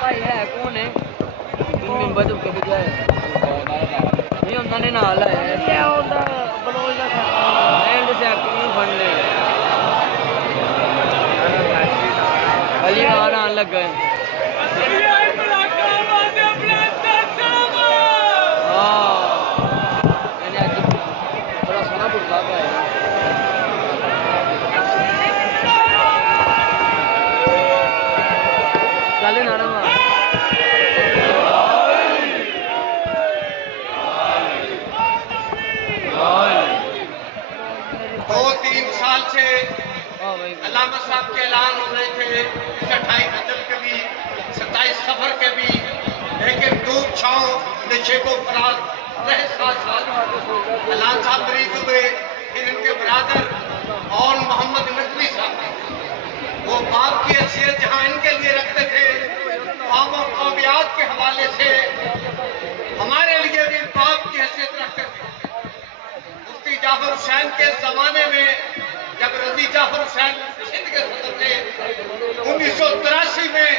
ਭਾਈ ਹੈ ਕੌਣ ਹੈ ਮੈਂਬਰ ਤੋਂ ਕਿੱਥੇ ਗਿਆ ਨਹੀਂ ਉਹਨਾਂ ਨੇ ਨਾਲ ਆਇਆ ਕਿਆ ਹੁੰਦਾ ਬਲੋਜ ਦਾ ਐਂਡ ਸੈਕਟਰ ਨੂੰ ਫੜ ਲੈ ਅਲੀ ਆਣ ਲੱਗਾ ਹੈ علامہ صاحب کے اعلان ہو رہے تھے 28 رجب کے بھی 27 سفر کے بھی لیکن دودھ چھاؤں نشے کو فراز رہے ساتھ ساتھ اعلان صاحب مریض ہوئے پھر ان کے برادر اور محمد نقوی صاحب وہ باپ کی حیثیت جہاں ان کے لیے رکھتے تھے قوم و قومیات کے حوالے سے ہمارے لیے بھی باپ کی حیثیت رکھتے تھے مفتی جعفر حسین کے زمانے میں جب رضی جعفر حسین سندھ کے صدر تھے 1983 میں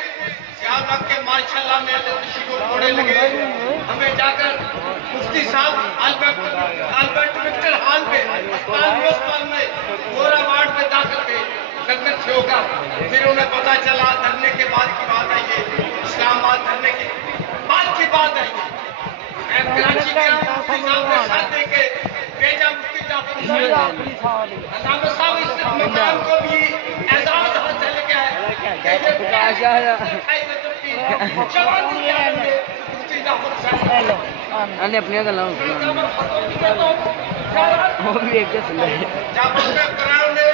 سیاست کے ماشاءاللہ میں تشریف پڑھنے لگے ہمیں جا کر مفتی صاحب البرٹ وکٹر ہال میں ہسپتال میں گورا وارڈ میں داخل تھے خدمت سے ہوگا پھر انہیں پتا چلا دھرنے کے بعد کی بات آئی ہے اسلام آباد دھرنے کے بعد کی بات آئی ہے میں کراچی کے مفتی صاحب نے ساتھ دے کے بھیجا مفتی جعفر حسین علامہ صاحب اس مقام کو بھی اعزاز حاصل کیا ہے کہ یہ نے اپنی گلا وہ بھی ایک سن رہے جب اس میں قرآن نے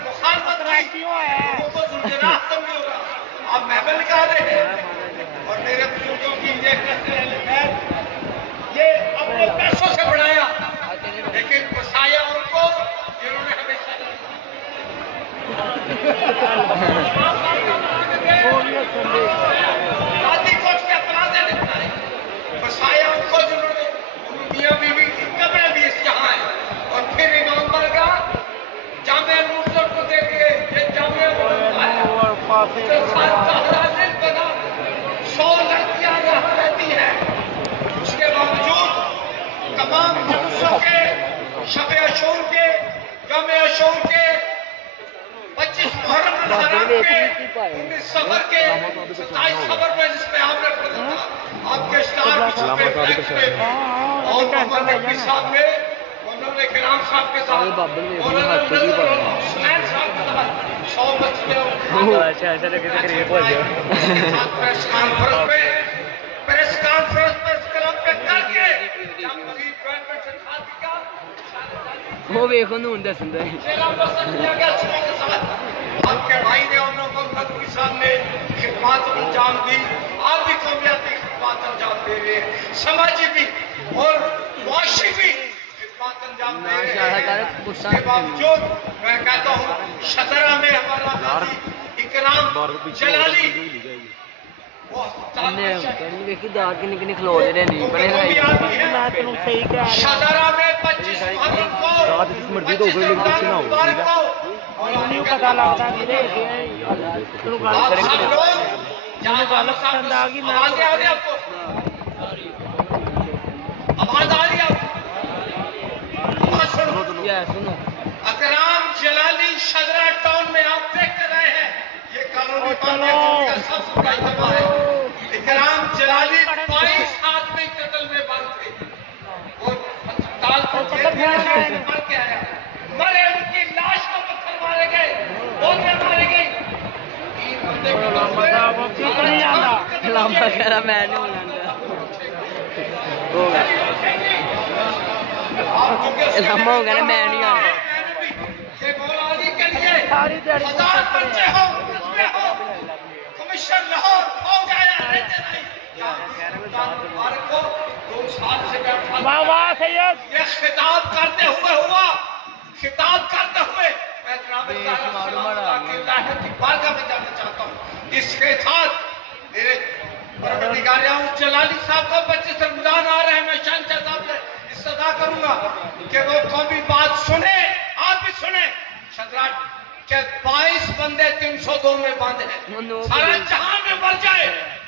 مخالفت کی وہ کو ذوالجلال سمجھے ہوگا آپ محبل کہا رہے ہیں اور میرے بزرگوں کی یہ قصر ہے یہ اپنے پیسوں سے بڑھایا لیکن بسایا ان کو جنہوں نے ہمیشہ آدھی کوچ کے اپرادے نکلائے بسایا ان کو جنہوں نے میاں بیوی کی قبریں بھی اس جہاں ہیں اور پھر امام برگاہ جامعہ المرسل کو دیکھئے یہ جامعہ المرسل ہے جو سہرہ دل بنا 100 لڑکیاں یہاں رہتی ہیں اس کے باوجود تمام جلوسوں کے شب عاشور کے یوم عاشور کے 25 محرم الحرام کے 19 سفر کے 27 سفر میں جس میں آپ نے پڑھا تھا آپ کے اشتہار اور محمد نقوی صاحب نے مولانا کرام صاحب کے ساتھ مولانا حسین صاحب کے ساتھ 100 بچیاں پریس کانفرنس میں اس کلام پہ کر کے وہ ویکھو نوں ہوندا سندا ہے آپ کے بھائی نے اور محمد نقوی صاحب نے خدمات انجام دی آپ بھی قومیاتی خدمات انجام دے رہے ہیں سماجی بھی اور معاشی بھی خدمات انجام دے رہے ہیں اس کے باوجود میں کہتا ہوں شطرہ میں ہمارا غازی اکرام جلالی دار کے نکنے کھلو دے رہے نہیں بڑے شطرہ میں 25 محرم کو 25 مبارک کو پتا لگتا ہے آپ سب لوگ جہاں تعلق صاحب آوازیں آ رہی آپ کو آواز آ رہی آپ سنو اکرام جلالی شدرہ ٹاؤن میں آپ دیکھ کر رہے ہیں یہ کالونی باننے کا سب سے بڑا اجتماع ہے اکرام جلالی 22 آدمی قتل میں بند تھے وہ ہسپتال سے مر کے آیا مرے ان کی لاش کو پتھر مارے گئے بولنے مارے گئی لامبا کہہ رہا میں نہیں لامبا ہو گیا نا میں نہیں آنا کہ مولا علی کے لیے 1000 بچے ہو کمشن لاہور فوج آیا رہتے نہیں مبارک کو 2 سال سے بیٹھا یہ خطاب کرتے ہوئے ہوا خطاب کرتے ہوئے میں جناب اللہ کی بارگاہ میں جانا چاہتا ہوں اس کے ساتھ میرے پروردگار جلالی صاحب کو 25 رمضان آ رہے ہیں میں شہنشاہ صاحب سے استدعا کروں گا کہ وہ قومی بات سنیں آپ بھی سنیں شدرات کہ 22 بندے 302 میں بند ہیں سارا جہاں میں مر جائے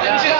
25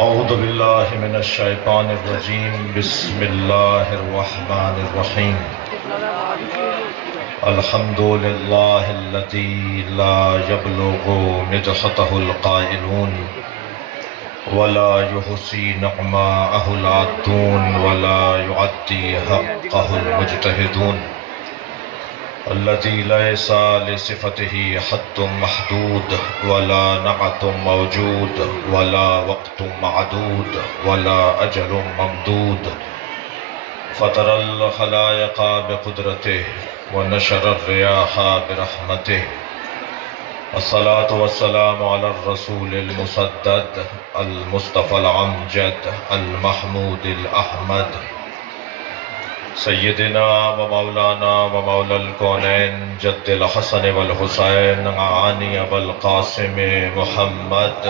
أعوذ بالله من الشيطان الرجيم بسم الله الرحمن الرحيم الحمد لله الذي لا يبلغ مدحته القائلون ولا يحصي نعماءه العادون ولا يعدي حقه المجتهدون الذي ليس لصفته حد محدود ولا نعت موجود ولا وقت معدود ولا أجل ممدود فطر الخلائق بقدرته ونشر الرياح برحمته الصلاة والسلام على الرسول المسدد المصطفى العمجد المحمود الأحمد سيدنا ومولانا ومولى الكونين جد الحسن والحسين عاني أبا القاسم محمد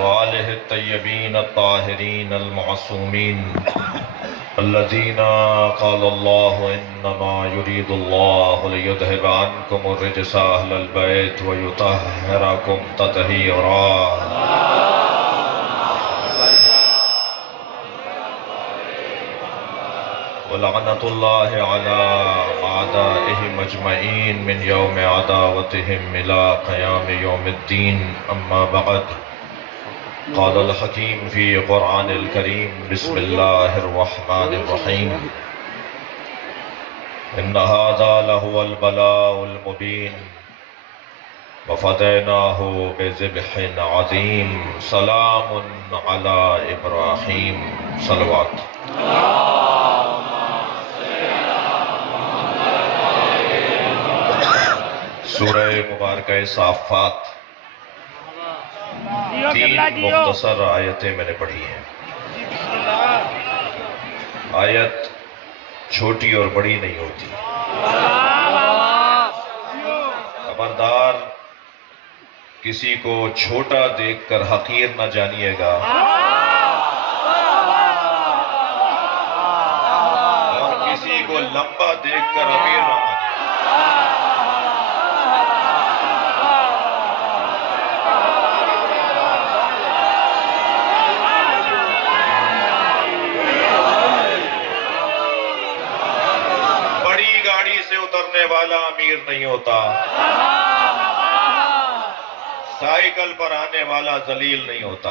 وآله الطيبين الطاهرين المعصومين الذين قال الله إنما يريد الله ليذهب عنكم الرجس أهل البيت ويطهركم تطهيرا ولعنة الله على أعدائهم أجمعين من يوم عداوتهم إلى قيام يوم الدين أما بعد قال الحكيم في قرآن الكريم بسم الله الرحمن الرحيم إن هذا لهو البلاء المبين وفديناه بذبح عظيم سلام على إبراهيم صلوات سورہ مبارکہ صافات 3 مختصر آیتیں میں نے پڑھی ہیں۔ آیت چھوٹی اور بڑی نہیں ہوتی، خبردار کسی کو چھوٹا دیکھ کر حقیر نہ جانیے گا اور کسی کو لمبا دیکھ کر امیر نہ مانیے گا۔ والا امیر نہیں ہوتا، سائیکل پر آنے والا ذلیل نہیں ہوتا۔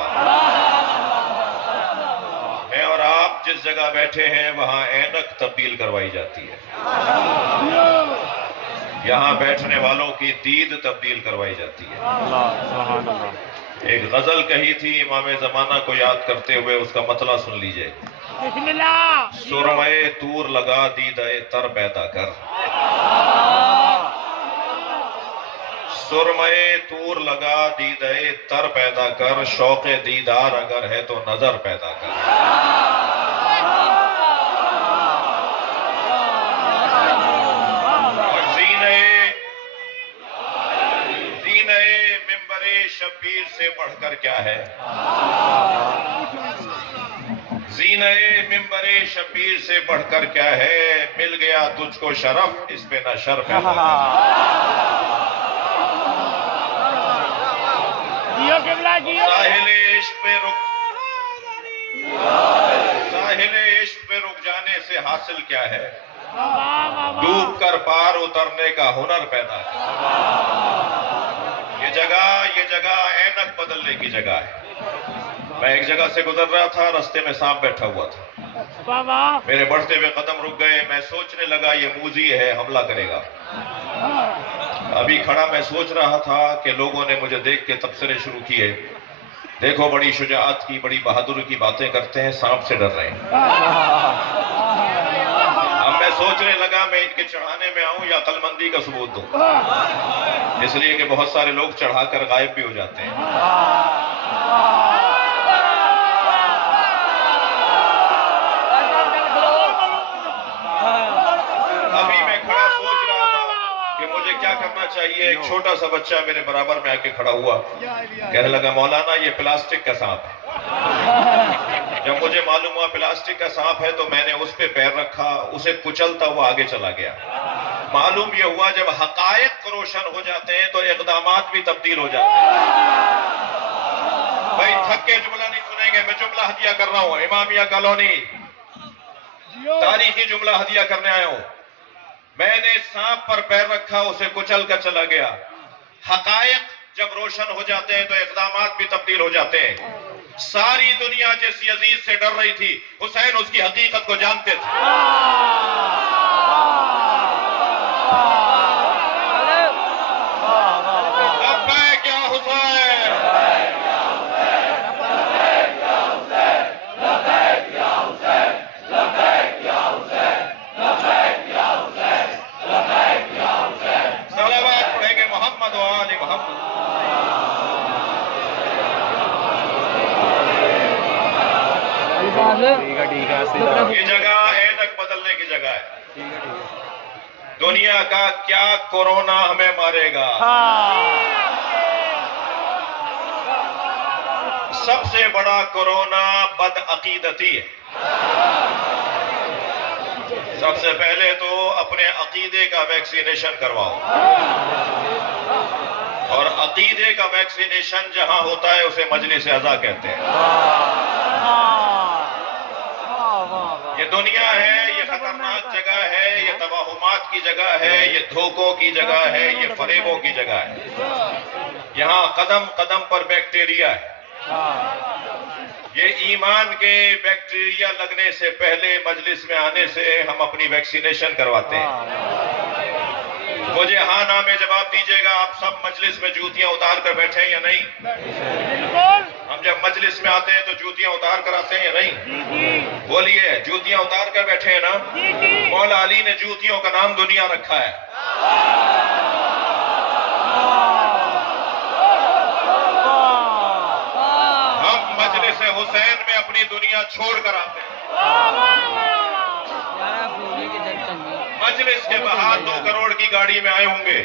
میں اور آپ جس جگہ بیٹھے ہیں وہاں اینک تبدیل کروائی جاتی ہے، یہاں بیٹھنے والوں کی دید تبدیل کروائی جاتی ہے۔ ایک غزل کہی تھی امام زمانہ کو یاد کرتے ہوئے، اس کا مطلع سن لیجئے۔ بسم اللہ. سرمے طور لگا دیدہ تر پیدا کر. سرمے طور لگا دیدہ تر پیدا کر. شوق دیدار اگر ہے تو نظر پیدا کر. اور زینہ ممبر شبیر سے بڑھ کر کیا ہے؟ زینہ ممبر شبیر سے بڑھ کر کیا ہے؟ مل گیا تجھ کو شرف، اس پہ نہ شر پیدا کر. ساحل عشق پہ رک جانے سے حاصل کیا ہے؟ ڈوب کر پار اترنے کا ہنر پیدا کر. یہ جگہ اینک بدلنے کی جگہ ہے. میں ایک جگہ سے گزر رہا تھا، رستے میں سانپ بیٹھا ہوا تھا. میرے بڑھتے ہوئے قدم رک گئے. میں سوچنے لگا یہ موذی ہے، حملہ کرے گا. ابھی کھڑا میں سوچ رہا تھا کہ لوگوں نے مجھے دیکھ کے تبصرے شروع کیے. دیکھو بڑی شجاعت کی، بڑی بہادری کی باتیں کرتے ہیں، سانپ سے ڈر رہے ہیں. اب میں سوچنے لگا میں ان کے چڑھانے میں آؤں یا عقل مندی کا ثبوت دوں. اس لیے کہ بہت سارے لوگ چڑھا کر غائب بھی ہو جاتے ہیں. ابھی میں کھڑا سوچ رہا تھا کہ مجھے کیا کرنا چاہیے. ایک چھوٹا سا بچہ میرے برابر میں آ کے کھڑا ہوا، کہنے لگا مولانا یہ پلاسٹک کا سانپ ہے. جب مجھے معلوم ہوا پلاسٹک کا سانپ ہے تو میں نے اس پہ پیر رکھا، اسے کچلتا ہوا آگے چلا گیا. معلوم یہ ہوا جب حقائق روشن ہو جاتے ہیں تو اقدامات بھی تبدیل ہو جاتے ہیں. بھائی تھک کے جملہ نہیں سنیں گے، میں جملہ ہدیہ کر رہا ہوں. امامیہ کالونی تاریخی جملہ ہدیہ کرنے آیا ہوں. میں نے سانپ پر پیر رکھا، اسے کچل کر چلا گیا. حقائق جب روشن ہو جاتے ہیں تو اقدامات بھی تبدیل ہو جاتے ہیں. ساری دنیا جس یزید سے ڈر رہی تھی، حسین اس کی حقیقت کو جانتے تھے. لبیک یا حسین. صلوات پڑھیں گے محمد و آل محمد. یہ جگہ اینک بدلنے کی جگہ ہے. دنیا کا کیا کورونا ہمیں مارے گا. سب سے بڑا کورونا بدعقیدتی ہے. سب سے پہلے تو اپنے عقیدے کا ویکسینیشن کرواؤ. اور عقیدے کا ویکسینیشن جہاں ہوتا ہے اسے مجلس اعضا کہتے ہیں. یہ دنیا ہے، یہ خطرناک جگہ ہے، یہ توہمات کی جگہ ہے، یہ دھوکوں کی جگہ ہے، یہ فریبوں کی جگہ ہے. یہاں قدم قدم پر بیکٹیریا ہے. یہ ایمان کے بیکٹیریا لگنے سے پہلے مجلس میں آنے سے ہم اپنی ویکسینیشن کرواتے ہیں. مجھے ہاں نا میں جواب دیجئے گا. آپ سب مجلس میں جوتیاں اتار کر بیٹھے ہیں یا نہیں؟ ہم جب مجلس میں آتے ہیں تو جوتیاں اتار کر آتے ہیں یا نہیں؟ بولیے، جوتیاں اتار کر بیٹھے ہیں نا؟ مولا علی نے جوتیوں کا نام دنیا رکھا ہے. ہم مجلس حسین میں اپنی دنیا چھوڑ کر آتے ہیں. مجلس کے باہر 2 کروڑ کی گاڑی میں آئے ہوں گے.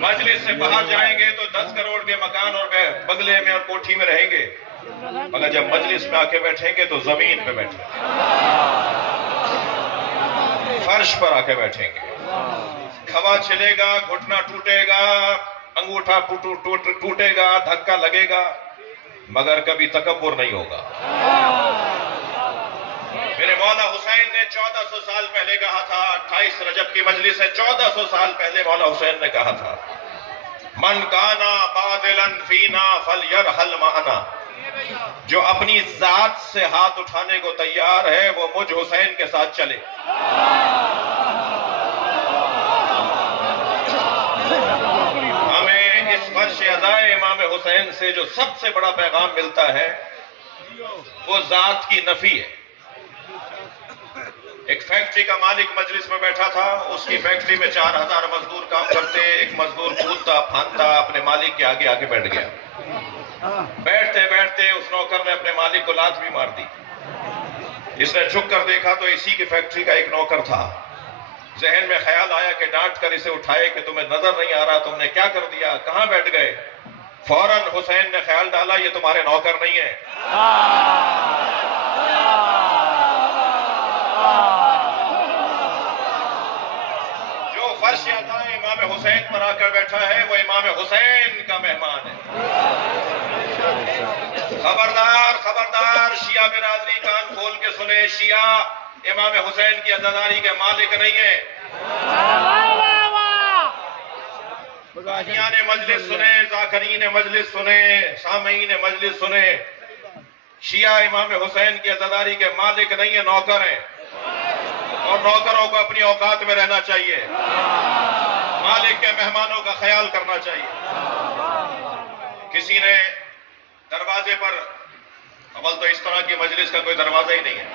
مجلس سے باہر جائیں گے تو 10 کروڑ کے مکان اور بنگلے میں اور کوٹھی میں رہیں گے. مگر جب مجلس میں آ کے بیٹھیں گے تو زمین پہ بیٹھیں گے، فرش پر آ کے بیٹھیں گے. کھوا چلے گا، گھٹنا ٹوٹے گا، انگوٹھا ٹوٹے گا، دھکا لگے گا، مگر کبھی تکبر نہیں ہوگا. میرے مولا حسین نے 1400 سال پہلے کہا تھا، 28 رجب کی مجلس ہے، 1400 سال پہلے مولا حسین نے کہا تھا، من کانا باذلا فینا فلیرحل معنا. جو اپنی ذات سے ہاتھ اٹھانے کو تیار ہے وہ مجھ حسین کے ساتھ چلے. ہمیں اس فرش عزائے امام حسین سے جو سب سے بڑا پیغام ملتا ہے وہ ذات کی نفی ہے۔ ایک فیکٹری کا مالک مجلس میں بیٹھا تھا، اس کی فیکٹری میں 4000 مزدور کام کرتے، ایک مزدور کودتا پھاندتا اپنے مالک کے آگے آگے بیٹھ گیا۔ بیٹھتے بیٹھتے اس نوکر نے اپنے مالک کو لات بھی مار دی۔ اس نے جھک کر دیکھا تو اسی کی فیکٹری کا ایک نوکر تھا۔ ذہن میں خیال آیا کہ ڈانٹ کر اسے اٹھائے کہ تمہیں نظر نہیں آ رہا، تم نے کیا کر دیا، کہاں بیٹھ گئے؟ فوراً حسین نے خیال ڈالا یہ تمہارے نوکر نہیں ہے، جو فرش یا دائیں امام حسین پر آ کر بیٹھا ہے وہ امام حسین کا مہمان ہے۔ خبردار خبردار، شیعہ برادری کان کھول کے سنے، شیعہ امام حسین کی عزاداری کے مالک نہیں ہے۔ قاضیان مجلس سنے، ذاکرین مجلس سنے، سامعین مجلس سنے، شیعہ امام حسین کی عزاداری کے مالک نہیں ہے، نوکر ہیں، اور نوکروں کو اپنی اوقات میں رہنا چاہیے، مالک کے مہمانوں کا خیال کرنا چاہیے۔ کسی نے دروازے پر، اول تو اس طرح کی مجلس کا کوئی دروازہ ہی نہیں ہے،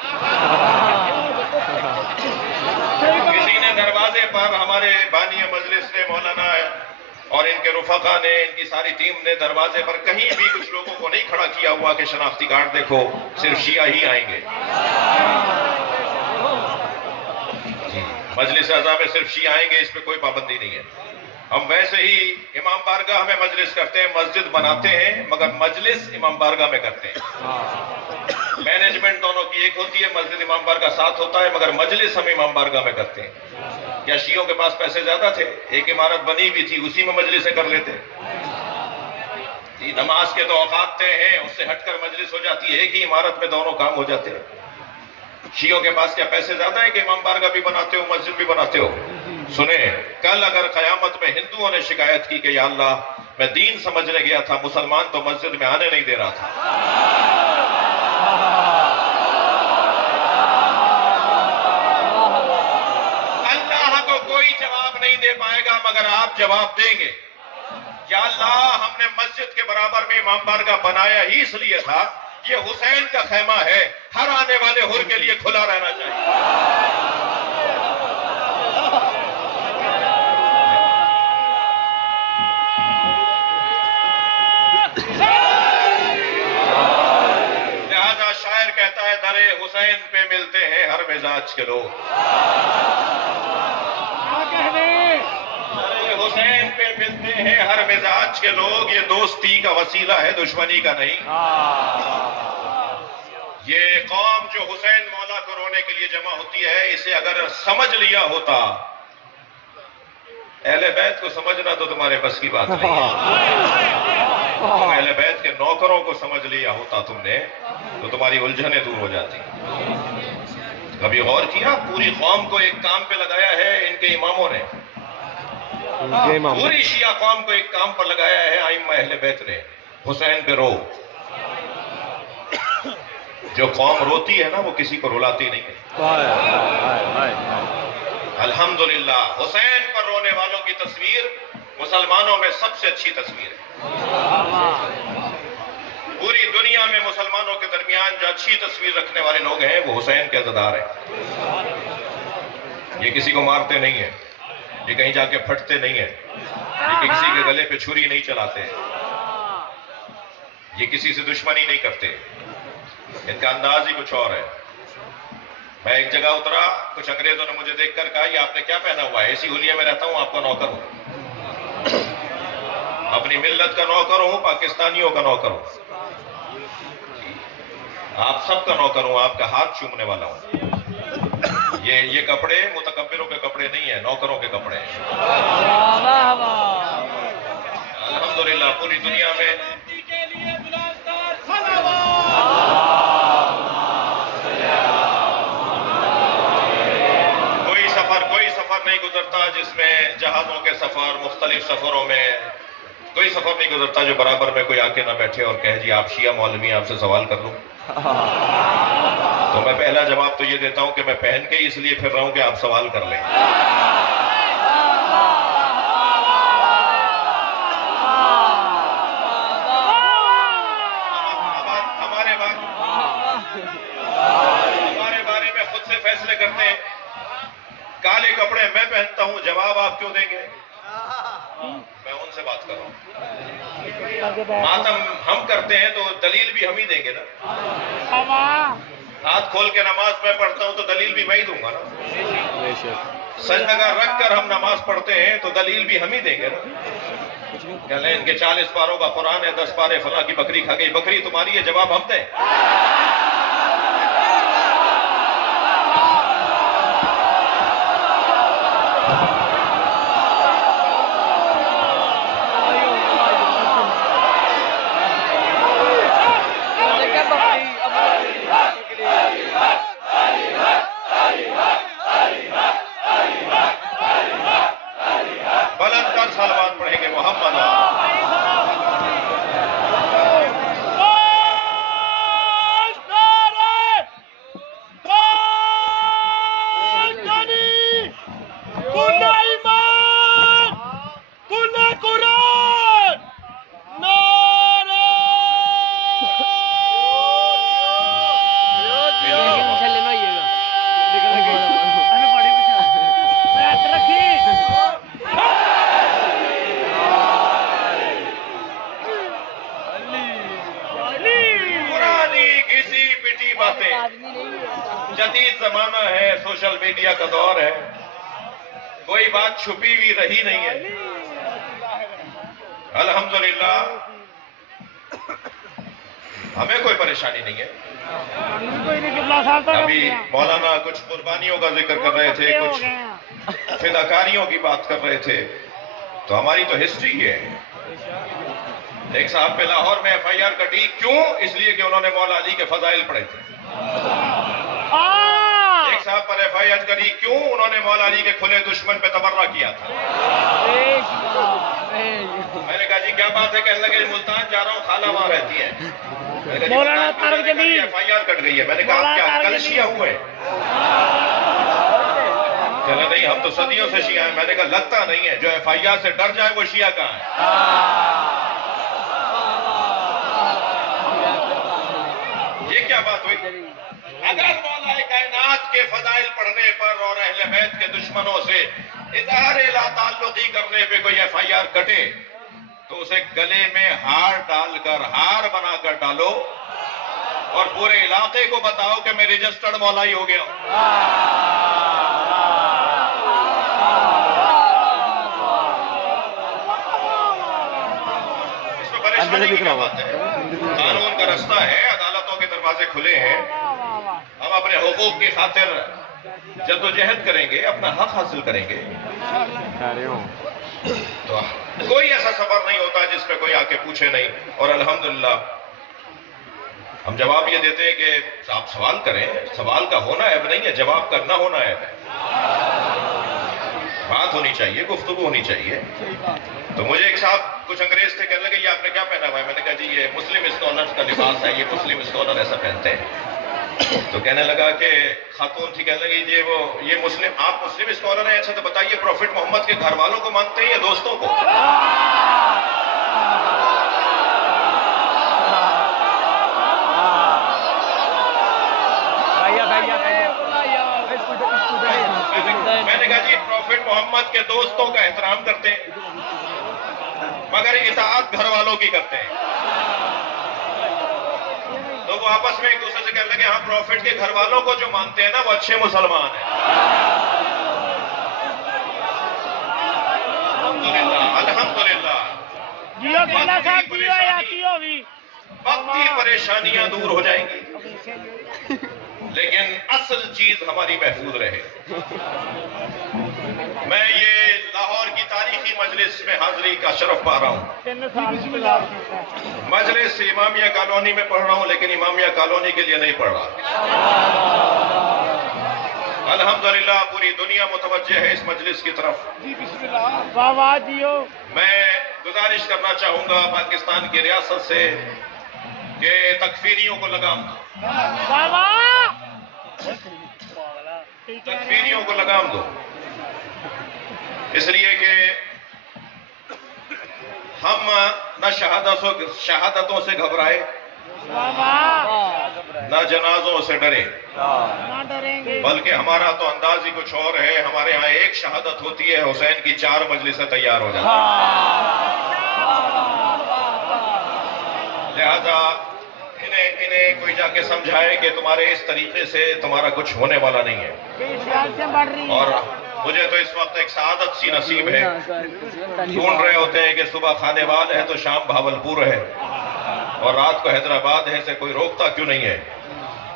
کسی نے دروازے پر، ہمارے بانی مجلس نے، مولانا اور ان کے رفقا نے، ان کی ساری ٹیم نے دروازے پر کہیں بھی کچھ لوگوں کو نہیں کھڑا کیا ہوا کہ شناختی کارڈ دیکھو، صرف شیعہ ہی آئیں گے۔ مجلس اعضاء میں صرف شیعہ آئیں گے، اس پہ کوئی پابندی نہیں ہے۔ ہم ویسے ہی امام بارگاہ میں مجلس کرتے ہیں، مسجد بناتے ہیں، مگر مجلس امام بارگاہ میں کرتے ہیں۔ مینجمنٹ دونوں کی ایک ہوتی ہے، مسجد امام بارگاہ ساتھ ہوتا ہے، مگر مجلس ہم امام بارگاہ میں کرتے ہیں۔ کیا شیعوں کے پاس پیسے زیادہ تھے؟ ایک عمارت بنی بھی تھی، اسی میں مجلسیں کر لیتے۔ نماز کے تو اوقات طے ہیں، اس سے ہٹ کر مجلس ہو جاتی ہے، ایک ہی عمارت میں دونوں کام ہو جاتے ہیں۔ شیعوں کے پاس کیا پیسے زیادہ ہیں کہ امام بارگاہ بھی بناتے ہو، مسجد بھی بناتے ہو؟ سنیں، کل اگر قیامت میں ہندوؤں نے شکایت کی کہ یا اللہ میں دین سمجھنے گیا تھا، مسلمان تو مسجد میں آنے نہیں دے رہا تھا، اللہ کو کوئی جواب نہیں دے پائے گا، مگر آپ جواب دیں گے، یا اللہ ہم نے مسجد کے برابر میں امام بارگاہ بنایا ہی اس لیے تھا، یہ حسین کا خیمہ ہے، ہر آنے والے حر کے لیے کھلا رہنا چاہیے۔ لہذا شاعر کہتا ہے درے حسین پہ ملتے ہیں ہر مزاج کے لوگ، درے حسین پہ ملتے ہیں ہر مزاج کے لوگ، یہ دوستی کا وسیلہ ہے، دشمنی کا نہیں۔ یہ قوم جو حسین مولا کو رونے کے لیے جمع ہوتی ہے، اسے اگر سمجھ لیا ہوتا، اہل بیت کو سمجھنا تو تمہارے بس کی بات نہیں ہے، اہل بیت کے نوکروں کو سمجھ لیا ہوتا تم نے تو تمہاری الجھنیں دور ہو جاتی۔ کبھی غور کیا پوری قوم کو ایک کام پہ لگایا ہے ان کے اماموں نے، پوری شیعہ قوم کو ایک کام پر لگایا ہے ائمہ اہل بیت نے، حسین پہ رو۔ جو قوم روتی ہے نا وہ کسی کو رلاتی نہیں ہے۔ الحمدللہ حسین پر رونے والوں کی تصویر مسلمانوں میں سب سے اچھی تصویر ہے۔ پوری دنیا میں مسلمانوں کے درمیان جو اچھی تصویر رکھنے والے لوگ ہیں وہ حسین کے عزادار ہیں۔ یہ کسی کو مارتے نہیں ہیں، یہ کہیں جا کے پھٹتے نہیں ہیں، یہ کسی کے گلے پہ چھری نہیں چلاتے، یہ کسی سے دشمنی نہیں کرتے، ان کا انداز ہی کچھ اور ہے۔ میں ایک جگہ اترا، کچھ انگریزوں نے مجھے دیکھ کر کہا یہ آپ نے کیا پہنا ہوا ہے؟ ایسی حلیے میں رہتا ہوں، آپ کا نوکر ہوں، اپنی ملت کا نوکر ہوں، پاکستانیوں کا نوکر ہوں، آپ سب کا نوکر ہوں، آپ کا ہاتھ چومنے والا ہوں۔ یہ کپڑے متکبروں کے کپڑے نہیں ہیں، نوکروں کے کپڑے ہیں۔ الحمدللہ پوری دنیا میں کوئی سفر نہیں گزرتا جس میں جہازوں کے سفر، مختلف سفروں میں کوئی سفر نہیں گزرتا جو برابر میں کوئی آ کے نہ بیٹھے اور کہے جی آپ شیعہ مولوی آپ سے سوال کر لوں۔ تو میں پہلا جواب تو یہ دیتا ہوں کہ میں پہن کے اس لیے پھر رہا ہوں کہ آپ سوال کر لیں۔ کرتے ہیں کالے کپڑے میں پہنتا ہوں، جواب آپ کیوں دیں گے؟ میں ان سے بات کر رہا ہوں. ماتم ہم کرتے ہیں تو دلیل بھی ہم ہی دیں گے نا. ہاتھ کھول کے نماز میں پڑھتا ہوں تو دلیل بھی میں ہی دوں گا نا. سجدہ رکھ کر ہم نماز پڑھتے ہیں تو دلیل بھی ہم ہی دیں گے نا. کہ ان کے 40 پاروں کا قرآن ہے، 10 پارے فلاں کی بکری کھا گئی، بکری تمہاری ہے، جواب ہم دیں. بلند کر سلوات پڑھیں گے محمد. جدید زمانہ ہے، سوشل میڈیا کا دور ہے، کوئی بات چھپی ہوئی رہی نہیں ہے. الحمدللہ ہمیں کوئی پریشانی نہیں ہے. ابھی مولانا کچھ قربانیوں کا ذکر کر رہے تھے، کچھ فداکاریوں کی بات کر رہے تھے، تو ہماری تو ہسٹری ہے. ایک صاحب پہ لاہور میں FIR کٹی، کیوں؟ اس لیے کہ انہوں نے مولا علی کے فضائل پڑھے تھے. ایک صاحب پر FIR کری، کیوں؟ انہوں نے مولا علی کے کھلے دشمن پہ تبرہ کیا تھا. میں نے کہا جی کیا بات ہے؟ کہنے لگے ملتان جا رہا ہوں، خالہ وہاں رہتی ہے. FIR کٹ گئی ہے. میں نے کہا آپ کیا کل شیعہ ہوئے؟ کہنا نہیں ہم تو صدیوں سے شیعہ ہیں. میں نے کہا لگتا نہیں ہے، جو FIR سے ڈر جائے وہ شیعہ کہاں ہے؟ یہ کیا بات ہوئی؟ اگر مولا کائنات کے فضائل پڑھنے پر اور اہل بیت کے دشمنوں سے اظہار لا تعلقی کرنے پہ کوئی FIR کٹے تو اسے گلے میں ہار ڈال کر، ہار بنا کر ڈالو اور پورے علاقے کو بتاؤ کہ میں رجسٹرڈ مولائی ہو گیا ہوں. اس میں پریشانی کی کیا بات ہے؟ قانون کا رستہ ہے، عدالتوں کے دروازے کھلے ہیں. ہم اپنے حقوق کی خاطر جدوجہد کریں گے، اپنا حق حاصل کریں گے. تو کوئی ایسا سفر نہیں ہوتا جس پہ کوئی آ کے پوچھے نہیں. اور الحمدللہ ہم جواب یہ دیتے ہیں کہ آپ سوال کریں، سوال کا ہونا عیب نہیں ہے، جواب کا نہ ہونا عیب ہے. بات ہونی چاہیے، گفتگو ہونی چاہیے. تو مجھے ایک صاحب کچھ انگریز تھے، کہنے لگے یہ آپ نے کیا پہنا ہوا ہے؟ میں نے کہا جی یہ مسلم اسکالر کا لباس ہے، یہ مسلم اسکالر ایسا پہنتے ہیں. تو کہنے لگا کہ خاتون تھی، کہنے لگی یہ مسلم، آپ مسلم اسکالر ہیں، اچھا تو بتائیے پروفٹ محمد کے گھر والوں کو مانتے ہیں یا دوستوں کو؟ میں نے کہا جی پروفٹ محمد کے دوستوں کا احترام کرتے ہیں مگر اطاعت گھر والوں کی کرتے ہیں. تو وہ آپس میں ایک دوسرے سے کہنے لگے ہاں پروفٹ کے گھر والوں کو جو مانتے ہیں نا وہ اچھے مسلمان ہیں. الحمدللہ وقتی پریشانیاں دور ہو جائیں گی لیکن اصل چیز ہماری محفوظ رہے. میں یہ لاہور کی تاریخی مجلس میں حاضری کا شرف پا رہا ہوں. مجلس امامیہ کالونی میں پڑھ رہا ہوں لیکن امامیہ کالونی کے لیے نہیں پڑھ رہا. الحمدللہ پوری دنیا متوجہ ہے اس مجلس کی طرف. میں گزارش کرنا چاہوں گا پاکستان کی ریاست سے کہ تکفیریوں کو لگام دو. تکفیریوں کو لگام دو. اس لیے کہ ہم نہ شہادتوں سے گھبرائے نہ جنازوں سے ڈرے، نہ ڈریں گے، بلکہ ہمارا تو انداز ہی کچھ اور ہے. ہمارے ہاں ایک شہادت ہوتی ہے، حسین کی 4 مجلسیں تیار ہو جاتی ہیں. لہذا انہیں کوئی جا کے سمجھائے کہ تمہارے اس طریقے سے تمہارا کچھ ہونے والا نہیں ہے. اور مجھے تو اس وقت ایک سعادت سی نصیب ہے. ڈھونڈ رہے ہوتے ہیں کہ صبح خانیوال ہے تو شام بھاولپور ہے اور رات کو حیدرآباد ہے، سے کوئی روکتا کیوں نہیں ہے.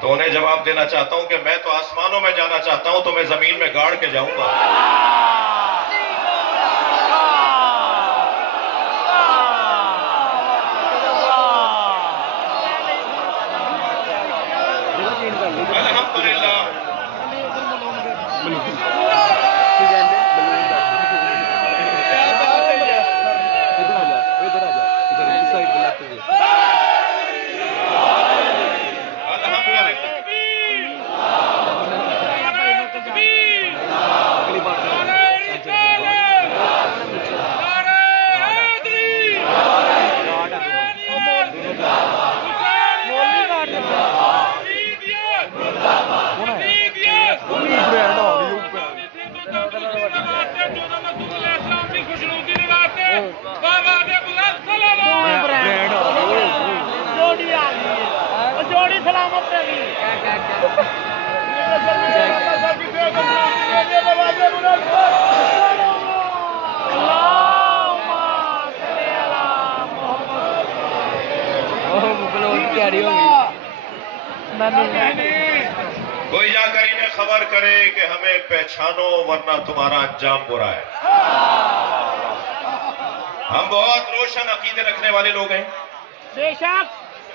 تو انہیں جواب دینا چاہتا ہوں کہ میں تو آسمانوں میں جانا چاہتا ہوں، تو میں زمین میں گاڑ کے جاؤں گا. الحمدللہ جوڑی سلامت رہی. کوئی جا کر انہیں خبر کرے کہ ہمیں پہچانو ورنہ تمہارا انجام برا ہے. ہم بہت روشن عقیدے رکھنے والے لوگ ہیں. بے شک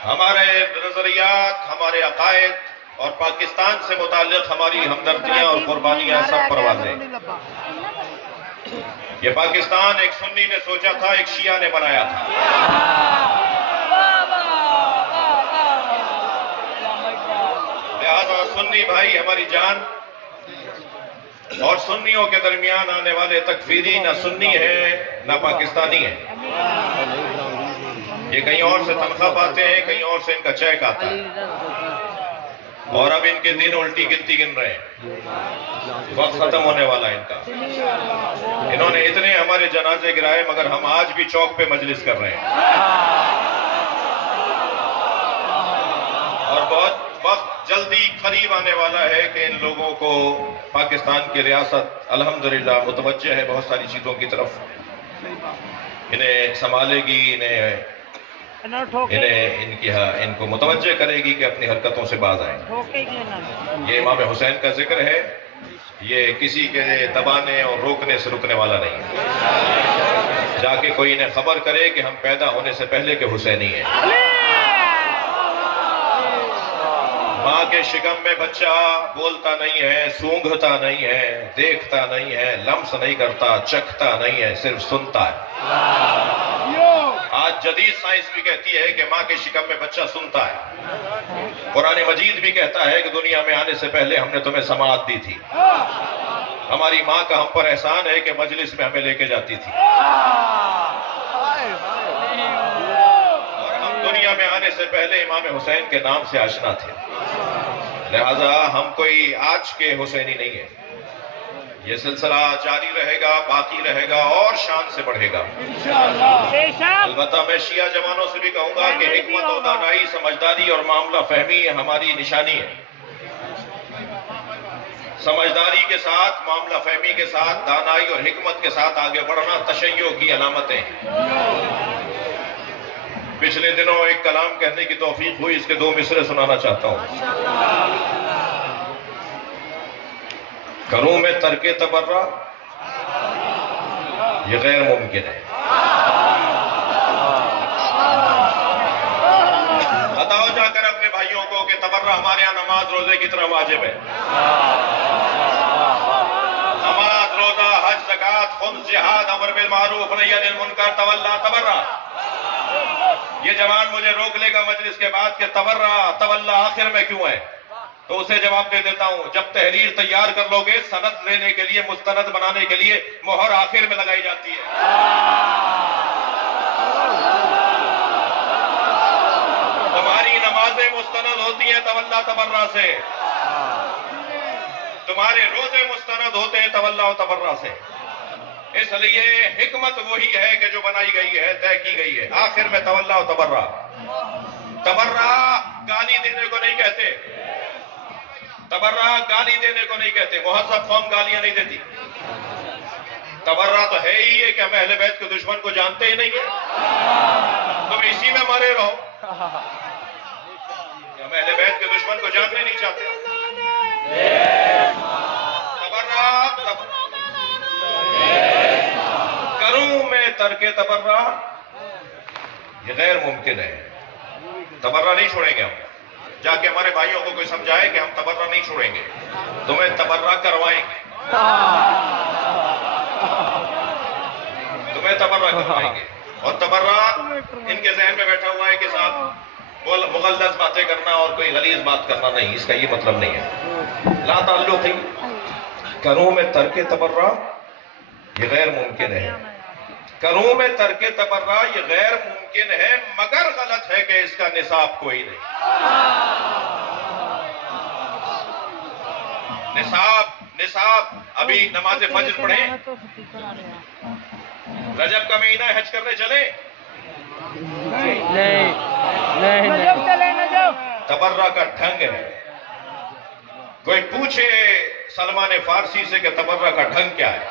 ہمارے نظریات، ہمارے عقائد اور پاکستان سے متعلق ہماری ہمدردیاں اور قربانیاں سب پر واضح ہیں. یہ پاکستان ایک سنی نے سوچا تھا، ایک شیعہ نے بنایا تھا. لہذا سنی بھائی ہماری جان، اور سنیوں کے درمیان آنے والے تکفیری نہ سنی ہے نہ پاکستانی ہے. یہ کہیں اور سے تنخواہ پاتے ہیں، کہیں اور سے ان کا چیک آتا ہے، اور اب ان کے دن الٹی گنتی گن رہے ہیں. وقت ختم ہونے والا ہے ان کا. انہوں نے اتنے ہمارے جنازے گرائے مگر ہم آج بھی چوک پہ مجلس کر رہے ہیں. اور بہت وقت جلدی قریب آنے والا ہے کہ ان لوگوں کو پاکستان کی ریاست الحمدللہ متوجہ ہے بہت ساری چیزوں کی طرف. انہیں سنبھالے گی، ان کو متوجہ کرے گی کہ اپنی حرکتوں سے باز آئیں. یہ امام حسین کا ذکر ہے، یہ کسی کے دبانے اور روکنے سے رکنے والا نہیں ہے. جا کے کوئی انہیں خبر کرے کہ ہم پیدا ہونے سے پہلے کے حسینی ہیں. ماں کے شکم میں بچہ بولتا نہیں ہے، سونگھتا نہیں ہے، دیکھتا نہیں ہے، لمس نہیں کرتا، چکھتا نہیں ہے، صرف سنتا ہے. آج جدید سائنس بھی کہتی ہے کہ ماں کے شکم میں بچہ سنتا ہے. قرآن مجید بھی کہتا ہے کہ دنیا میں آنے سے پہلے ہم نے تمہیں سماعت دی تھی. ہماری ماں کا ہم پر احسان ہے کہ مجلس میں ہمیں لے کے جاتی تھی. اور ہم دنیا میں آنے سے پہلے امام حسین کے نام سے آشنا تھے. لہذا ہم کوئی آج کے حسینی نہیں ہیں. یہ سلسلہ جاری رہے گا، باقی رہے گا اور شان سے بڑھے گا. البتہ میں شیعہ جوانوں سے بھی کہوں گا کہ حکمت و دانائی، سمجھداری اور معاملہ فہمی ہماری نشانی ہے. سمجھداری کے ساتھ، معاملہ فہمی کے ساتھ، دانائی اور حکمت کے ساتھ آگے بڑھنا تشیع کی علامتیں ہیں. پچھلے دنوں ایک کلام کہنے کی توفیق ہوئی، اس کے 2 مصرے سنانا چاہتا ہوں. کروں میں ترک تبرہ، یہ غیر ممکن ہے. بتاؤ جا کر اپنے بھائیوں کو کہ تبرہ ہمارے یہاں نماز روزے کی طرح واجب ہے. نماز، روزہ، حج، زکوٰۃ، خمس، جہاد، امر بالمعروف، نہی عن المنکر، تولا تبرہ. یہ جوان مجھے روک لے گا مجلس کے بعد کہ تبرہ تولا آخر میں کیوں ہے، تو اسے جواب دے دیتا ہوں، جب تحریر تیار کر لو گے سند لینے کے لیے، مستند بنانے کے لیے مہر آخر میں لگائی جاتی ہے. تمہاری نماز نمازیں مستند ہوتی ہیں تولا تبرہ سے، تمہارے روزے مستند ہوتے ہیں تولا و تبرہ سے۔ اس لیے حکمت وہی ہے کہ جو بنائی گئی ہے، طے کی گئی ہے، آخر میں تولا و تبرہ۔ تبرہ گالی دینے کو نہیں کہتے، تبرہ گالی دینے کو نہیں کہتے، مہذب قوم گالیاں نہیں دیتی۔ تبرہ تو ہے ہی ہے کہ ہم اہل بیت کے دشمن کو جانتے ہی نہیں ہیں، تم اسی میں مرے رہو کہ ہم اہل بیت کے دشمن کو جاننے نہیں چاہتے۔ تبرہ کروں میں ترک تبرہ یہ غیر ممکن ہے، تبرہ نہیں چھوڑیں گے ہم۔ جا کے ہمارے بھائیوں کو کوئی سمجھائے کہ ہم تبرہ نہیں چھوڑیں گے، تمہیں تبرہ کروائیں گے، تمہیں تبرہ کروائیں گے۔ اور تبرہ ان کے ذہن میں بیٹھا ہوا ہے کہ صاحب مغلظ باتیں کرنا اور کوئی غلیظ بات کرنا نہیں، اس کا یہ مطلب نہیں ہے۔ لا تعلقی کروں میں ترک تبرہ یہ غیر ممکن ہے، کروں میں ترک تبرہ یہ غیر ممکن ہے، مگر غلط ہے کہ اس کا نصاب کوئی نہیں۔ نصاب ابھی نماز فجر پڑھیں، رجب کا مہینہ حج کرنے چلیں، تبرہ کا ڈھنگ ہے۔ کوئی پوچھے سلمان فارسی سے کہ تبرہ کا ڈھنگ کیا ہے،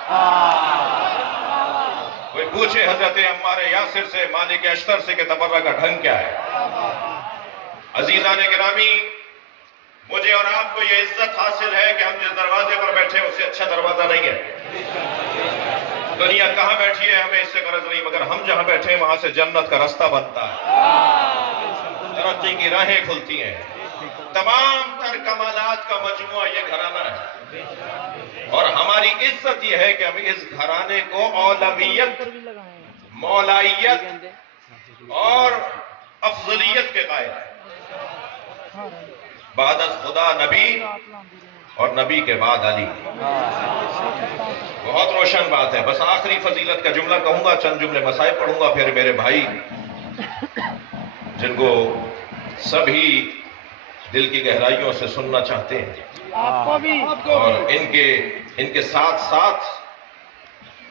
کوئی پوچھے حضرت عمار یاسر سے، مالک اشتر سے کہ تبرہ کا ڈھنگ کیا ہے۔ عزیزان گرامی، مجھے اور آپ کو یہ عزت حاصل ہے کہ ہم جس دروازے پر بیٹھے اس سے اچھا دروازہ نہیں ہے۔ دنیا کہاں بیٹھی ہے ہمیں اس سے غرض نہیں، مگر ہم جہاں بیٹھے ہیں وہاں سے جنت کا رستہ بنتا ہے، ترقی کی راہیں کھلتی ہیں۔ تمام تر کمالات کا مجموعہ یہ گھرانہ ہے، اور ہماری عزت یہ ہے کہ ہم اس گھرانے کو اولویت، مولائیت اور افضلیت کے قائل ہیں۔ بعد از خدا نبی اور نبی کے بعد علی، بہت روشن بات ہے۔ بس آخری فضیلت کا جملہ کہوں گا، چند جملے مسائل پڑھوں گا، پھر میرے بھائی جن کو سبھی دل کی گہرائیوں سے سننا چاہتے ہیں اور ان کے ساتھ ساتھ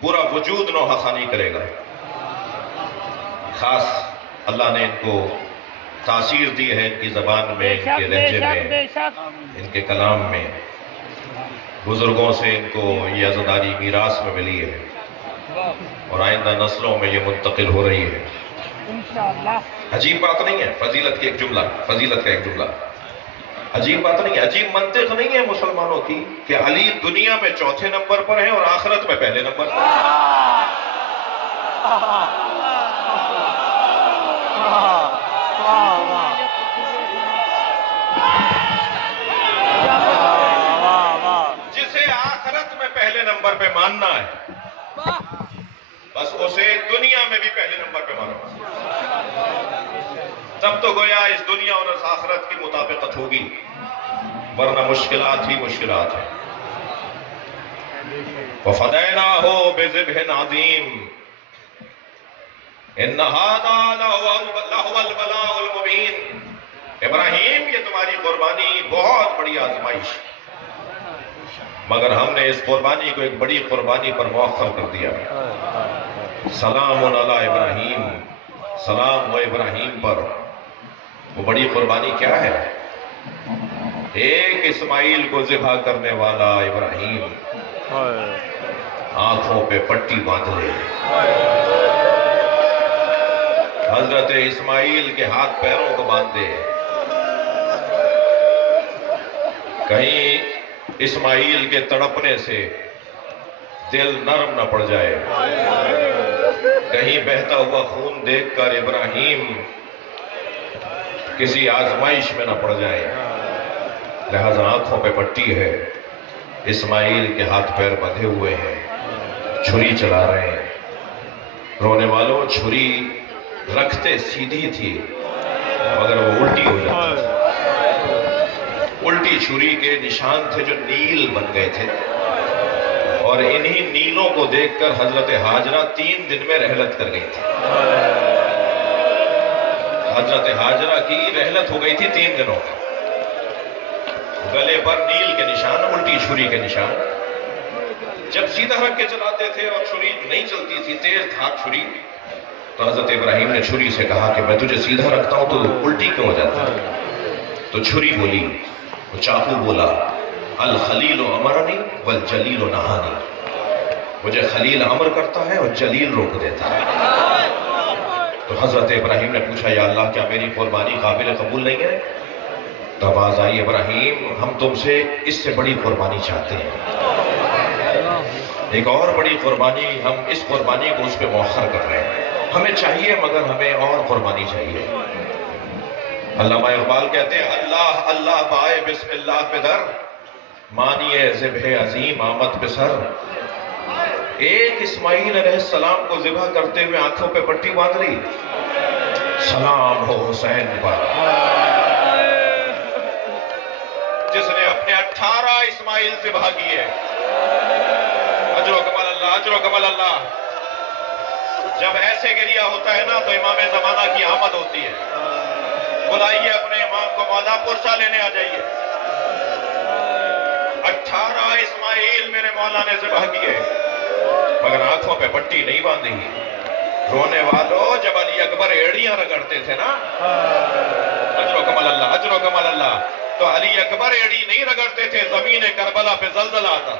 پورا وجود نوحہ خوانی کرے گا۔ خاص اللہ نے ان کو تاثیر دی ہے، ان کی زبان میں، ان کے لہجے میں، ان کے کلام میں، بزرگوں سے ان کو یہ عزاداری میراث میں ملی ہے اور آئندہ نسلوں میں یہ منتقل ہو رہی ہے۔ عجیب بات نہیں ہے، فضیلت کا ایک جملہ عجیب بات نہیں ہے، عجیب منطق نہیں ہے مسلمانوں کی کہ علی دنیا میں چوتھے نمبر پر ہیں اور آخرت میں پہلے نمبر پر۔ جسے آخرت میں پہلے نمبر پہ ماننا ہے، بس اسے دنیا میں بھی پہلے نمبر پہ مانو، تب تو گویا اس دنیا اور اس آخرت کی مطابقت ہوگی، ورنہ مشکلات ہی مشکلات ہیں۔ وَفَدَيْنَاهُ بِذِبْحٍ عَظِيمٍ إِنَّ هَذَا لَهُوَ الْبَلَاءُ الْمُبِينُ۔ ابراہیم، یہ تمہاری قربانی بہت بڑی آزمائش، مگر ہم نے اس قربانی کو ایک بڑی قربانی پر مؤخر کر دیا۔ سلام علی ابراہیم، سلام و ابراہیم پر۔ وہ بڑی قربانی کیا ہے؟ ایک اسماعیل کو ذبح کرنے والا ابراہیم آنکھوں پہ پٹی باندھ لے، حضرت اسماعیل کے ہاتھ پیروں کو باندھ دے، کہیں اسماعیل کے تڑپنے سے دل نرم نہ پڑ جائے، کہیں بہتا ہوا خون دیکھ کر ابراہیم کسی آزمائش میں نہ پڑ جائے، لہذا آنکھوں پہ پٹی ہے، اسماعیل کے ہاتھ پیر بندھے ہوئے ہیں، چھری چلا رہے ہیں۔ رونے والوں، چھری رکھتے سیدھی تھی مگر وہ الٹی ہو جاتی تھی، الٹی چھری کے نشان تھے جو نیل بن گئے تھے، اور انہی نیلوں کو دیکھ کر حضرت ہاجرہ 3 دن میں رحلت کر گئی تھی۔ حضرت حاجرہ کی رحلت ہو گئی تھی 3 دنوں کی، گلے پر نیل کے نشان، الٹی چھری کے نشان، جب سیدھا رکھ کے چلاتے تھے اور چھری نہیں چلتی تھی، تیز دھار چھری، تو حضرت ابراہیم نے چھری سے کہا کہ میں تجھے سیدھا رکھتا ہوں تو الٹی کیوں ہو جاتا ہے؟ تو چھری بولی، وہ چاقو بولا، الخلیل امرنی والجلیل نہانی، مجھے خلیل امر کرتا ہے اور جلیل روک دیتا ہے۔ تو حضرت ابراہیم نے پوچھا یا اللہ کیا میری قربانی قابل قبول نہیں ہے؟ تو آواز آئی ابراہیم ہم تم سے اس سے بڑی قربانی چاہتے ہیں، ایک اور بڑی قربانی، ہم اس قربانی کو اس پہ مؤخر کر رہے ہیں، ہمیں چاہیے مگر ہمیں اور قربانی چاہیے۔ علامہ اقبال کہتے ہیں اللہ اللہ بائے بسم اللہ پہ در، مانیے ذبح عظیم آمد پہ سر۔ ایک اسماعیل علیہ السلام کو ذبح کرتے ہوئے آنکھوں پہ پٹی باندھ لی، سلام ہو حسین پر جس نے اپنے 18 اسماعیل ذبح کیے۔ اجر و کمال اللہ، اجر و کمال اللہ۔ جب ایسے گریہ ہوتا ہے نا تو امام زمانہ کی آمد ہوتی ہے، بلائیے اپنے امام کو، مولا پرسہ لینے آ جائیے۔ 18 اسماعیل میرے مولا نے ذبح کیے مگر آنکھوں پہ پٹی نہیں باندھی۔ رونے والوں جب علی اکبر ایڑیاں رگڑتے تھے نا، اجر و کمال اللہ، اجر و کمال اللہ، تو علی اکبر ایڑی نہیں رگڑتے تھے، زمین کربلا پہ زلزلہ آتا۔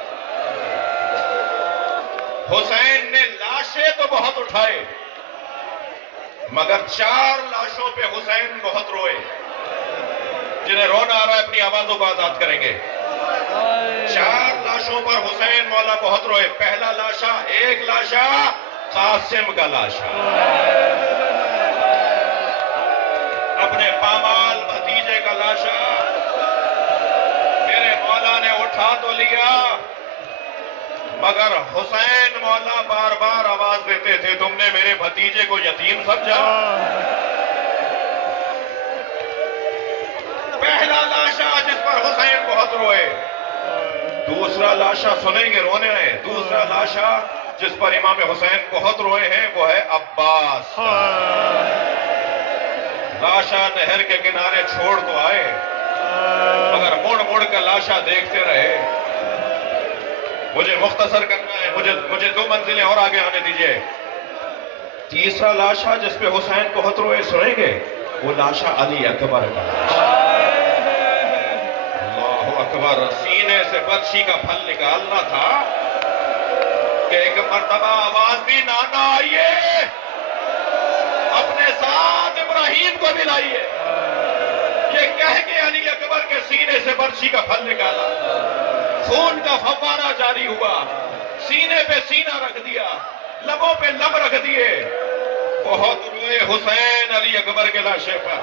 حسین نے لاشیں تو بہت اٹھائے مگر 4 لاشوں پہ حسین بہت روئے۔ جنہیں رونا آ رہا ہے اپنی آوازوں کو آزاد کریں گے۔ 4 لاشوں پر حسین مولا بہت روئے۔ پہلا لاشا، ایک لاشا قاسم کا لاشا، اپنے پامال بھتیجے کا لاشا میرے مولا نے اٹھا تو لیا مگر حسین مولا بار بار آواز دیتے تھے تم نے میرے بھتیجے کو یتیم سمجھا۔ پہلا لاشا جس پر حسین بہت روئے، دوسرا لاشا سنیں گے رونے ہیں، دوسرا لاشا جس پر امام حسین بہت روئے ہیں وہ ہے عباس۔ لاشا نہر کے کنارے چھوڑ تو آئے مگر مڑ مڑ کر لاشا دیکھتے رہے۔ مجھے مختصر کرنا ہے، مجھے 2 منزلیں اور آگے آنے دیجئے۔ تیسرا لاشا جس پہ حسین بہت روئے سنیں گے، وہ لاشا علی اکبر کا لاشا۔ اللہ اکبر، سینے سے برچھی کا پھل نکالنا تھا کہ ایک مرتبہ آواز دی نانا آئیے اپنے ساتھ ابراہیم کو بھی لائیے۔ یہ کہہ کے علی اکبر کے سینے سے برچھی کا پھل نکالا، خون کا فوارہ جاری ہوا، سینے پہ سینہ رکھ دیا، لبوں پہ لب رکھ دیے، بہت روئے حسین علی اکبر کے لاشے پر،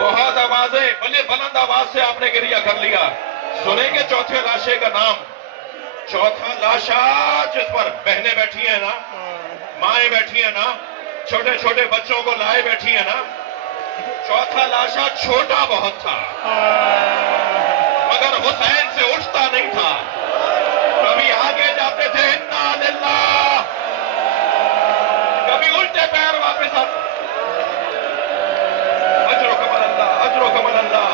بہت آوازیں، بلند آواز سے آپ نے گریہ کر لیا۔ سنیں گے چوتھے لاشے کا نام؟ چوتھا لاشا جس پر بہنیں بیٹھی ہیں نا، مائیں بیٹھی ہیں نا، چھوٹے چھوٹے بچوں کو لائے بیٹھی ہیں نا، چوتھا لاشا چھوٹا بہت تھا مگر حسین سے اٹھتا نہیں تھا، کبھی آگے جاتے تھے انا للہ، کبھی الٹے پیر واپس آتے۔ اجر و کمال اللہ، اجر و کمال اللہ۔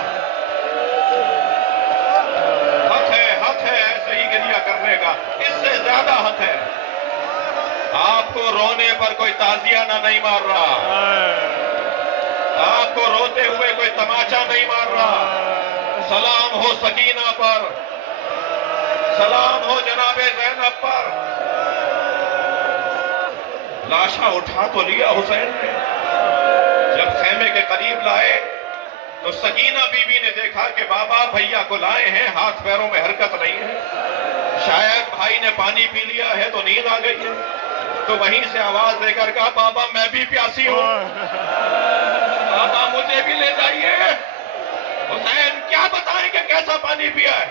حق ہے ایسے ہی گریہ کرنے کا، اس سے زیادہ حق ہے۔ آپ کو رونے پر کوئی تعزیہ نہیں مار رہا، آپ کو روتے ہوئے کوئی تماچا نہیں مار رہا۔ سلام ہو سکینہ پر، سلام ہو جناب زینب پر۔ لاشا اٹھا تو لیا حسین نے، جب خیمے کے قریب لائے تو سکینہ بی بی نے دیکھا کہ بابا بھیا کو لائے ہیں، ہاتھ پیروں میں حرکت نہیں ہے، شاید بھائی نے پانی پی لیا ہے تو نیند آ گئی ہے، تو وہیں سے آواز دے کر کہا بابا میں بھی پیاسی ہوں، بابا مجھے بھی لے جائیے۔ حسین کیا بتائیں کہ کیسا پانی پیا ہے؟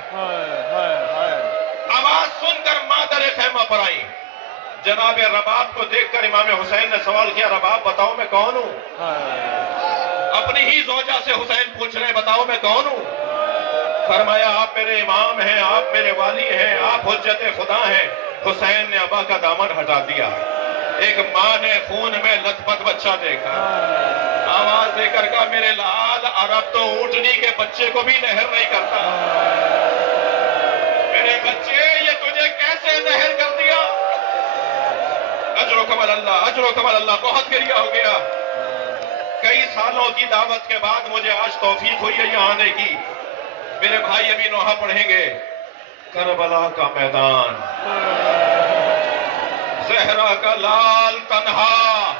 آواز سن کر مادر خیمہ پر آئی، جناب رباب کو دیکھ کر امام حسین نے سوال کیا رباب بتاؤ میں کون ہوں؟ اپنی ہی زوجہ سے حسین پوچھ رہے ہیں بتاؤ میں کون ہوں؟ فرمایا آپ میرے امام ہیں، آپ میرے والی ہیں، آپ حجت خدا ہیں۔ حسین نے ابا کا دامن ہٹا دیا، ایک ماں نے خون میں لتپت بچہ دیکھا، آواز دے کر کہا میرے لال عرب تو اونٹنی کے بچے کو بھی نہر نہیں کرتا، میرے بچے یہ تجھے کیسے نہر کر دیا؟ اجر و کمال اللہ، اجر و کمال اللہ، بہت گریہ ہو گیا۔ کئی سالوں کی دعوت کے بعد مجھے آج توفیق ہوئی ہے یہاں آنے کی۔ میرے بھائی ابھی نوحہ پڑھیں گے، کربلا کا میدان، زہرا کا لال تنہا،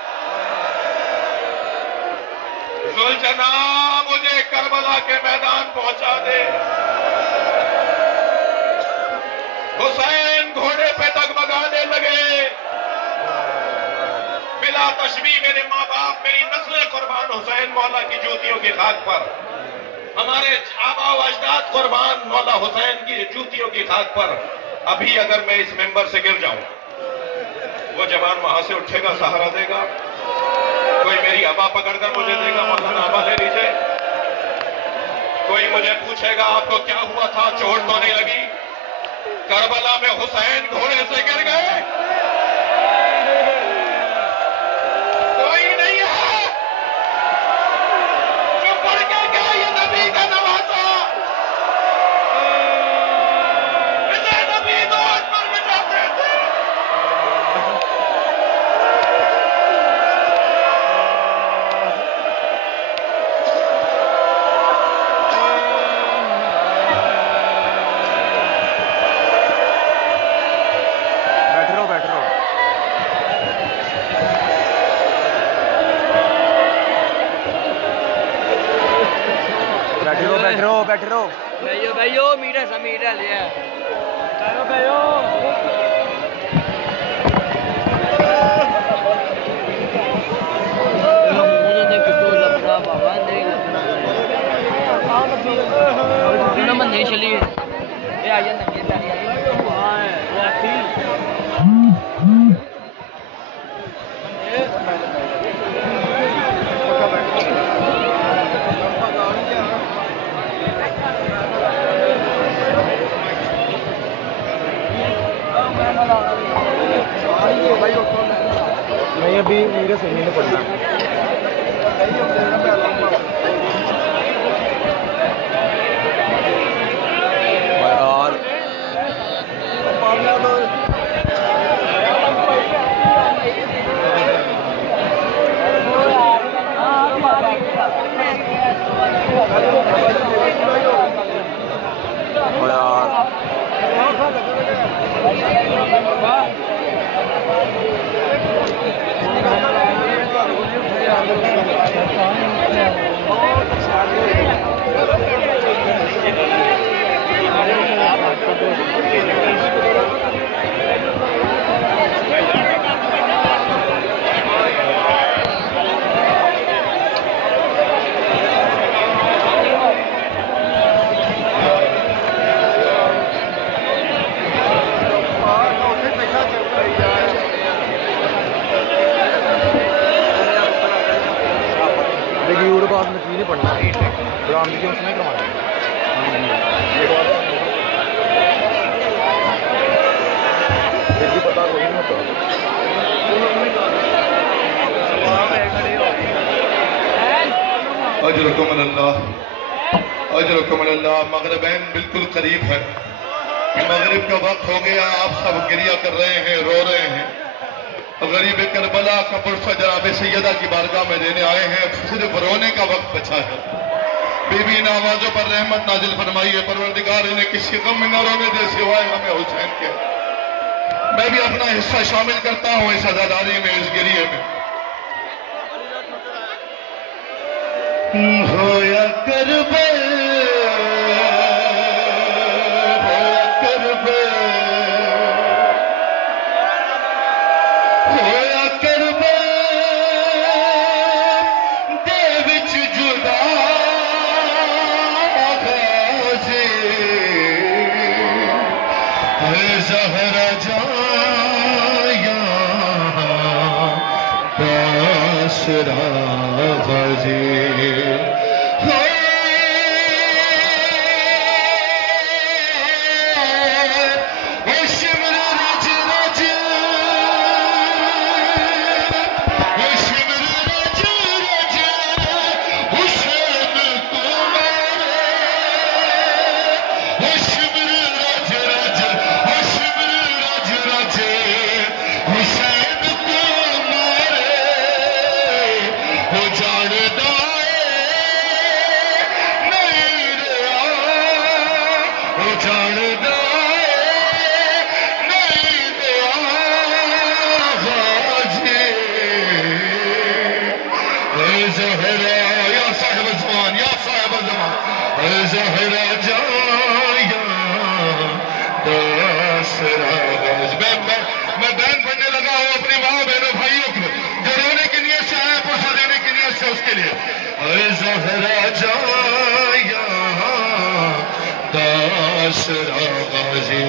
ذوالجنا مجھے کربلا کے میدان پہنچا دے۔ حسین گھوڑے پہ ڈگمگانے لگے، بلا تشبیہ میرے ماں باپ، میری نسلیں قربان حسین مولا کی جوتیوں کی خاک پر، ہمارے آبا و اجداد قربان مولا حسین کی جوتیوں کی خاک پر۔ ابھی اگر میں اس ممبر سے گر جاؤں، وہ جوان وہاں سے اٹھے گا، سہارا دے گا، کوئی میری ابا پکڑ کر مجھے دے گا، مولانا ابا لے لیجئے، کوئی مجھے پوچھے گا آپ کو کیا ہوا تھا، چوٹ تو نہیں لگی؟ کربلا میں حسین گھوڑے سے گر گئے، کوئی نہیں ہے جو پڑھ کے گیا یہ نبی کا نوازا، اسے نبی دوڑ پر مٹاتے تھے۔ بیٹھ رہو بھائیو میٹھا سا میٹھا لیا بابا نہیں چلی یہ آ نہیں ابھی میرے سے نہیں پڑھنا اجرکم اللہ، اجرکم اللہ۔ مغربین بالکل قریب ہے، مغرب کا وقت ہو گیا، آپ سب گریہ کر رہے ہیں، رو رہے ہیں۔ غریب کربلا کا پرسہ جناب سیدہ کی بارگاہ میں دینے آئے ہیں، صرف رونے کا وقت بچا ہے۔ بی بی ان آوازوں پر رحمت نازل فرمائیے، پروردگار انہیں کسی غم میں نہ رونے دے سوائے ہمیں حسین کے۔ میں بھی اپنا حصہ شامل کرتا ہوں اس عزاداری میں، اس گریہ میں۔ ہویا کربل، ہویا کربل، ہویا کربل دے وچ جدا غازی، ہے زہرا جایا باسرا غازی۔ میں بین بننے لگا ہوں اپنے ماں بہنوں بھائیوں کو جو رونے کی نیت سے آیا پرسہ دینے کی نیت سے اس کے لیے اے زہرا جایا داسرا غازی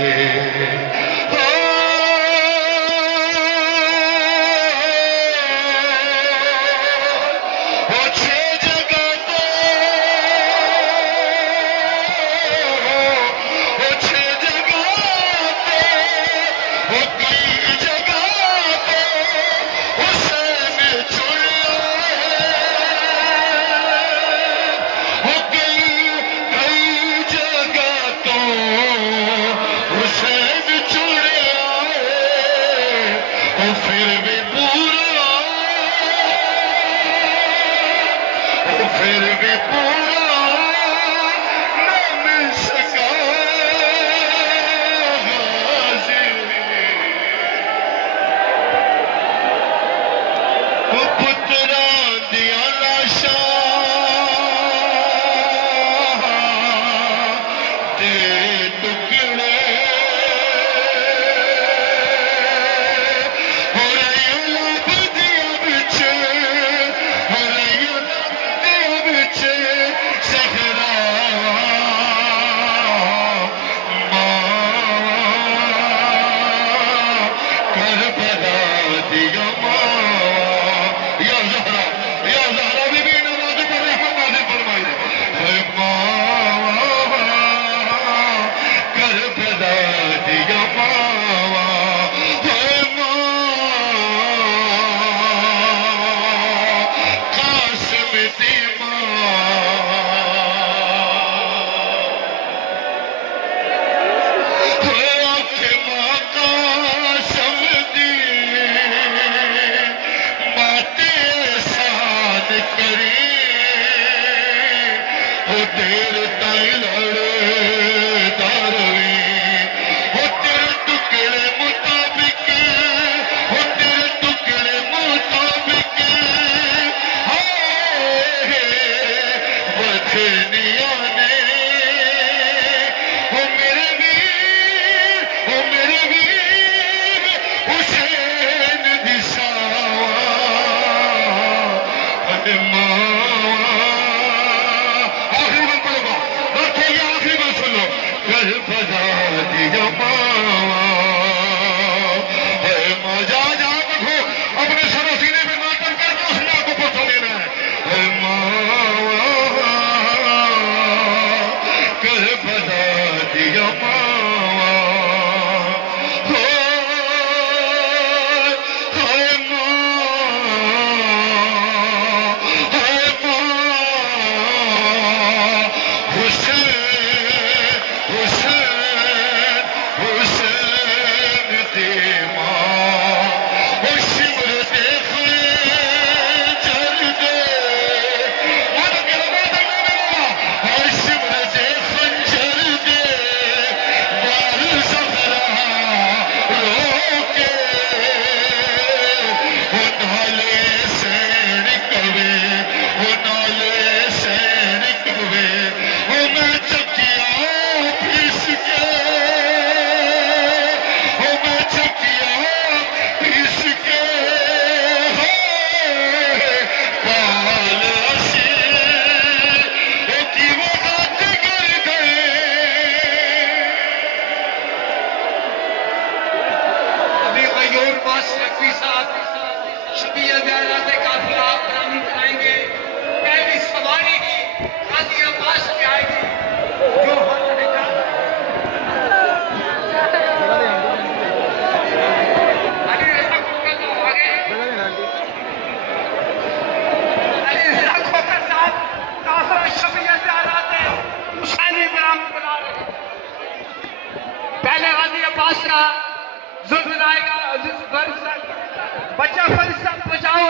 بچہ فرشتہ پہنچاؤ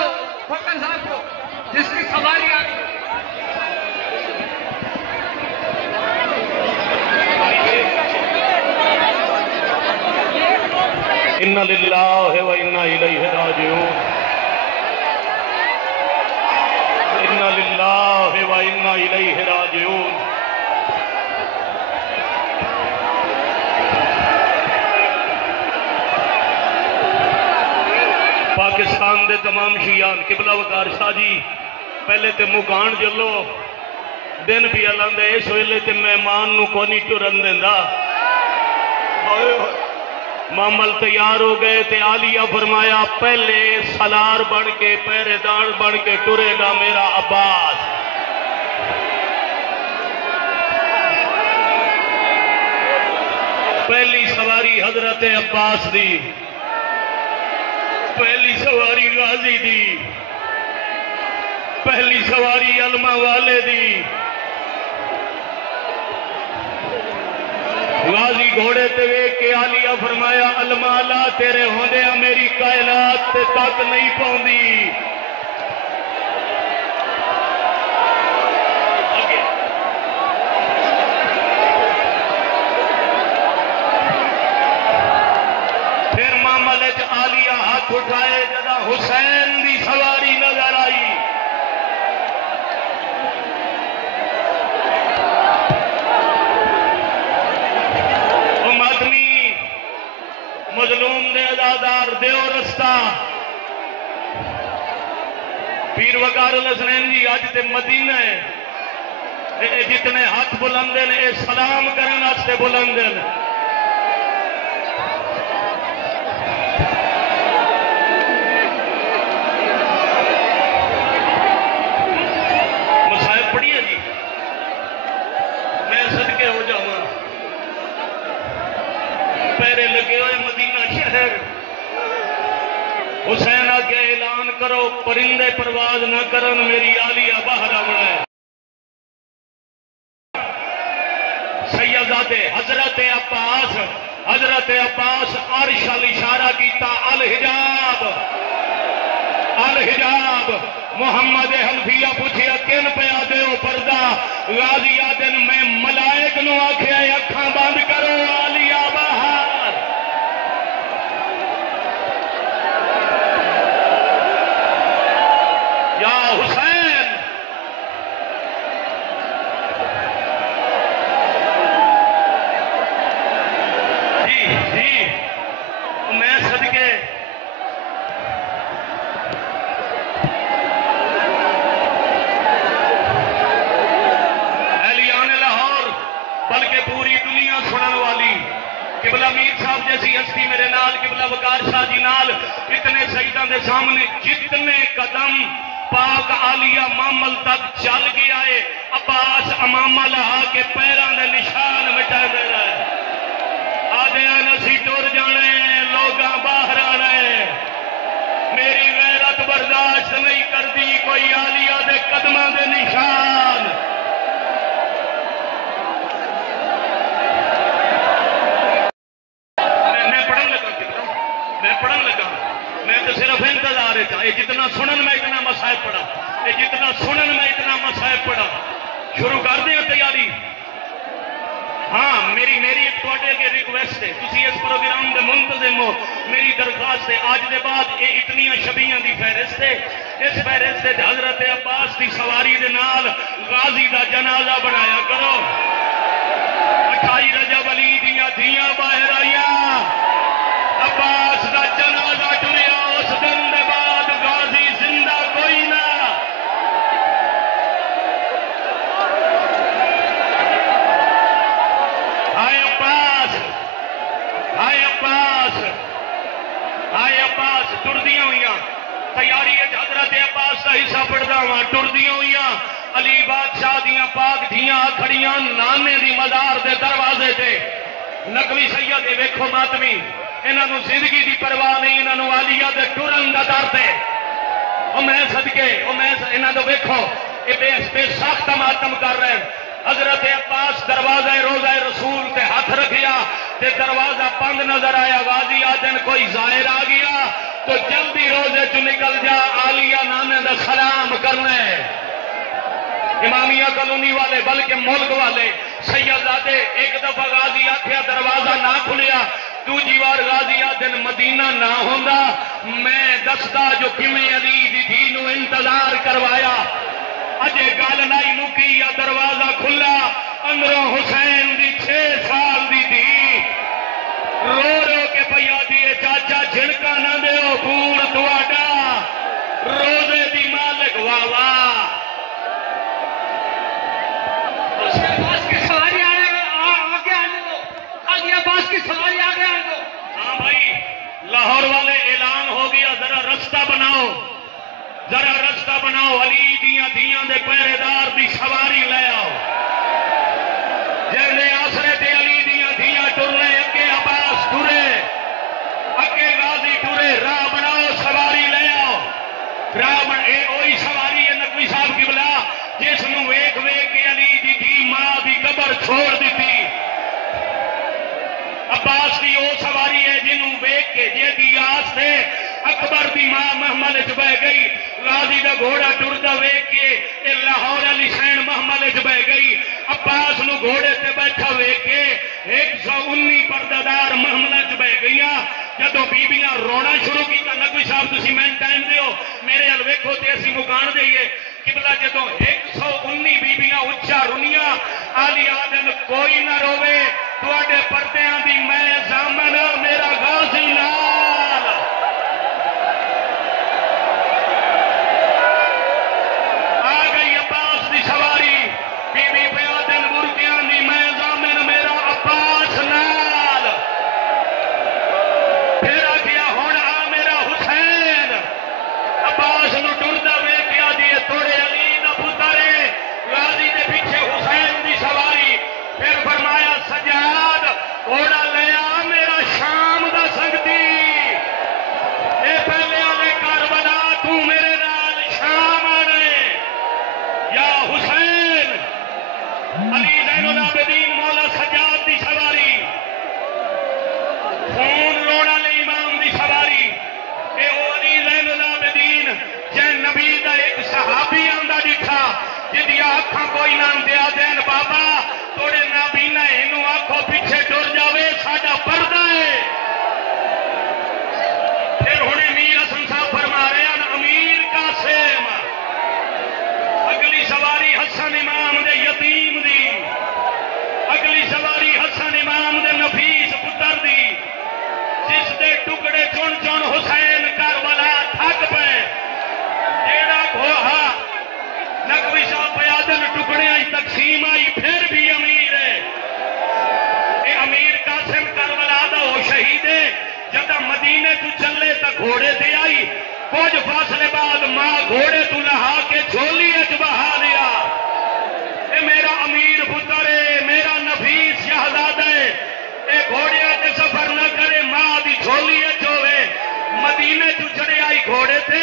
فقر صاحب کو جس کی سواری آ گئی انا للہ و انا الیہ راجعون انا للہ و انا الیہ راجعون پاکستان دے تمام شیعان قبلہ وقار شاہ جی پہلے تے مکان جلو دن بھی اللہ دے اس ویلے تے مہمان نو کونی ٹرن دیندا مامل تیار ہو گئے تے عالیہ فرمایا پہلے سالار بن کے پہرے دار بن کے ٹرے گا میرا عباس پہلی سواری حضرت عباس دی پہلی سواری غازی دی پہلی سواری علمہ والے دی غازی گھوڑے تے ویکھ کے عالیہ فرمایا علمہ لا تیرے ہوندیاں میری کائنات تے تک نہیں پوندی پھر معاملے عالیہ ہاتھ اٹھائے جدا حسین دی سواری نظر آئی مظلوم دے ازادار دیو رستہ پیر وقار الحسنین جی آج تے مدینہ ہے جتنے ہاتھ بلندے نے اے سلام کرن واسطے بلندے نے مصائب پڑھیے جی میں صدقے ہو جاؤں پیرے لگے ہوئے مدینہ شہر حسین آگے اعلان کرو پرندے پرواز نہ کرن میری عالیہ باہر آوڑا ہے سیدادے حضرت عباس عرش اشارہ کیتا الحجاب محمد حنفیہ پوچھیا کن پیا دیو پردہ غازی آدن میں ملائک نو آکھیا اکھاں بند کرو عالیہ باہر یا حسین جی میں صدقے اہلیان لاہور بلکہ پوری دنیا سنن والی قبلہ میر صاحب جیسی ہستی میرے نال قبلہ وقار شاہ جی نال اتنے سیدان دے سامنے جتنے قدم پاک عالیہ مامل تک چل گیا ہے عباس امامہ لہا کے پیران دے نشان مٹا دے رہا ہے آدھے نسی ٹور جانے لوگاں باہر آنے میری غیرت برداشت نہیں کرتی کوئی عالیہ دے قدمہ دے نشان میں پڑھن لگا میں تو صرف انتظار ہے یہ جتنا سنن میں اتنا مصائب پڑھا یہ جتنا سنن میں اتنا مصائب پڑھا شروع کر دیں تیاری ہاں میری ایک توڑے کے ریکویسٹ ہے کسی اس پروگرام دے منتظم ہو میری درخواست ہے آج دے بعد یہ اتنیاں شبیاں دی فہرست ہے اس فہرست ہے حضرت عباس دی سواری دے نال غازی دا جنازہ بنایا کرو 28 رجب علی دیاں باہر آئیاں عباس دا جنازہ ٹریا اس دن دے بعد غازی زندہ کوئی نہ ہائے عباس ٹردیاں ہوئیاں تیاری حضرت عباس کا حصہ پڑھدا ہوا ٹردیاں ہوئیاں علی بادشاہ دیاں پاک دھیاں کھڑیاں نانے دی مزار دے دروازے تے نقوی سید ویکھو ماتمی انہوں زندگی دی پرواہ نہیں انہوں عالیہ دے ٹرن دا ڈر تے او میں صدقے او میں انہوں تو ویکھو یہ بے ساختہ ماتم کر رہے ہیں حضرت عباس دروازہ روزہ رسول تے ہاتھ رکھیا تے دروازہ بند نظر آیا غازی آدن کوئی ظاہر آ گیا تو جلدی روزے چ نکل جا عالیہ نانے دا سلام کرنے امامیہ کالونی والے بلکہ ملک والے سیدزادے ایک دفعہ غازی آکھیا دروازہ نہ کھلیا دوجی بار غازی آدن مدینہ نہ ہوندا میں دستا جو کیویں علی دی دھی نو انتظار کروایا اجے گل نہیں مکی یا دروازہ کھلا اندروں حسین دی 6 سال دی دھی رو رو کے پیا دیے چاچا جھڑکا نہ دیو پور تواڈا راستہ بناؤ، علی دیاں دیاں دے پہرےدار دی سواری لے آؤ، جیسے آسرے تے علی دیاں دیاں ٹرنے، اگے عباس ٹرے، اگے غازی ٹرے، راہ بناؤ سواری لے آؤ، راہ بن اے وہی سواری ہے نقوی صاحب کی بلا جس نو ویکھ ویکھ کے علی دی دی ماں دی قبر چھوڑ دیتی، عباس دی او سواری ہے جنوں ویکھ کے جے دی آس تے اکبر دی ماں محمل چ بہ گئی، غازی دا گھوڑا ٹردا ویکھ کے اے لاہور علی سین محمل چ بہ گئی، عباس نو گھوڑے تے بیٹھا ویکھ کے 119 پردادار محمل چ بہ گئیاں، جدوں بیبیاں رونا شروع کیتا نقوی صاحب تسی میں ٹائم دیو میرے ال ویکھو تے اسی مکان دئیے قبلہ جدوں 119 بیبیاں اچا رنیاں علی آدن کوئی نہ روے تواڈے پردیاں دی میں ضامن میرا غازی نال آ گئی عباس دی سواری بی بی پیادن برکیاں دی میں ضامن میرا عباس نال پھر آ گیا ہن آ میرا حسین عباس نو ٹردا ویکھیا دی توڑے علی دا پتر غازی دے پیچھے حسین دی سواری پھر فرمایا سجاد گھوڑا لے آ میرا شام دا سنگتی اے پہلے والے کربلا تو میرے نال شام آنے یا حسین علی زین العابدین مولا سجاد دی سواری خون رونا لے امام دی سواری اے او علی زین العابدین جے نبی دا ایک صحابی آندا ڈٹھا جدی آنکھاں کوئی نہ دیا دین بابا توڑے نابینا اینو آنکھوں پیچھے ٹر جاوے ساڈا پردہ ہے پھر ہونے میر حسن صاحب فرما رہے ہیں امیر قاسم اگلی سواری حسن امام دے یتیم دی اگلی سواری حسن امام دے نفیس پتر دی جس دے ٹکڑے چن چن حسین کربلا تھک پے جیڑا گوہا نقوی صاحب پیادن ٹکڑے آئی تقسیم آئی پھر بھی امیر ہے اے امیر قاسم کربلا دا وہ شہید ہے جدہ مدینے تو چلے تا گھوڑے تے آئی کچھ فاصلے بعد ماں گھوڑے تو لہا کے جھولی اچ بہا لیا اے میرا امیر پتر ہے میرا نفیس شہزادہ ہے اے گھوڑے تے سفر نہ کرے ماں دی جھولی اچ ہوئے مدینے تو چڑے آئی گھوڑے تے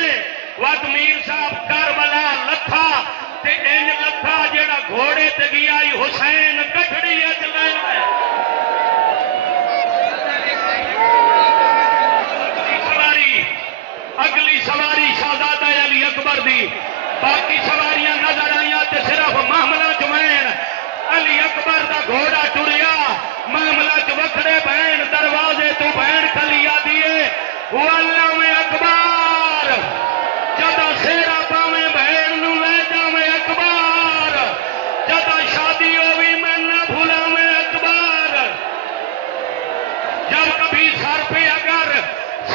وقت میر صاحب کربلا لتھا تے انج لتھا جیڑا گھوڑے تے گیا آئی حسین کٹھڑی اچ لے اگلی سواری شہزادہ علی اکبر دی باقی سواریاں نظر آئیاں تے صرف معاملہ جمعین علی اکبر دا گھوڑا ٹریا معاملہ چ وکھڑے بہن دروازے تو بہن کھلیا دیے واللہ میں اکبر جدا سیرا پاویں بہن نو لے جاویں اکبر جدا شادی ہوئی میں نہ بھلاویں اکبر جب کبھی سر پہ اگر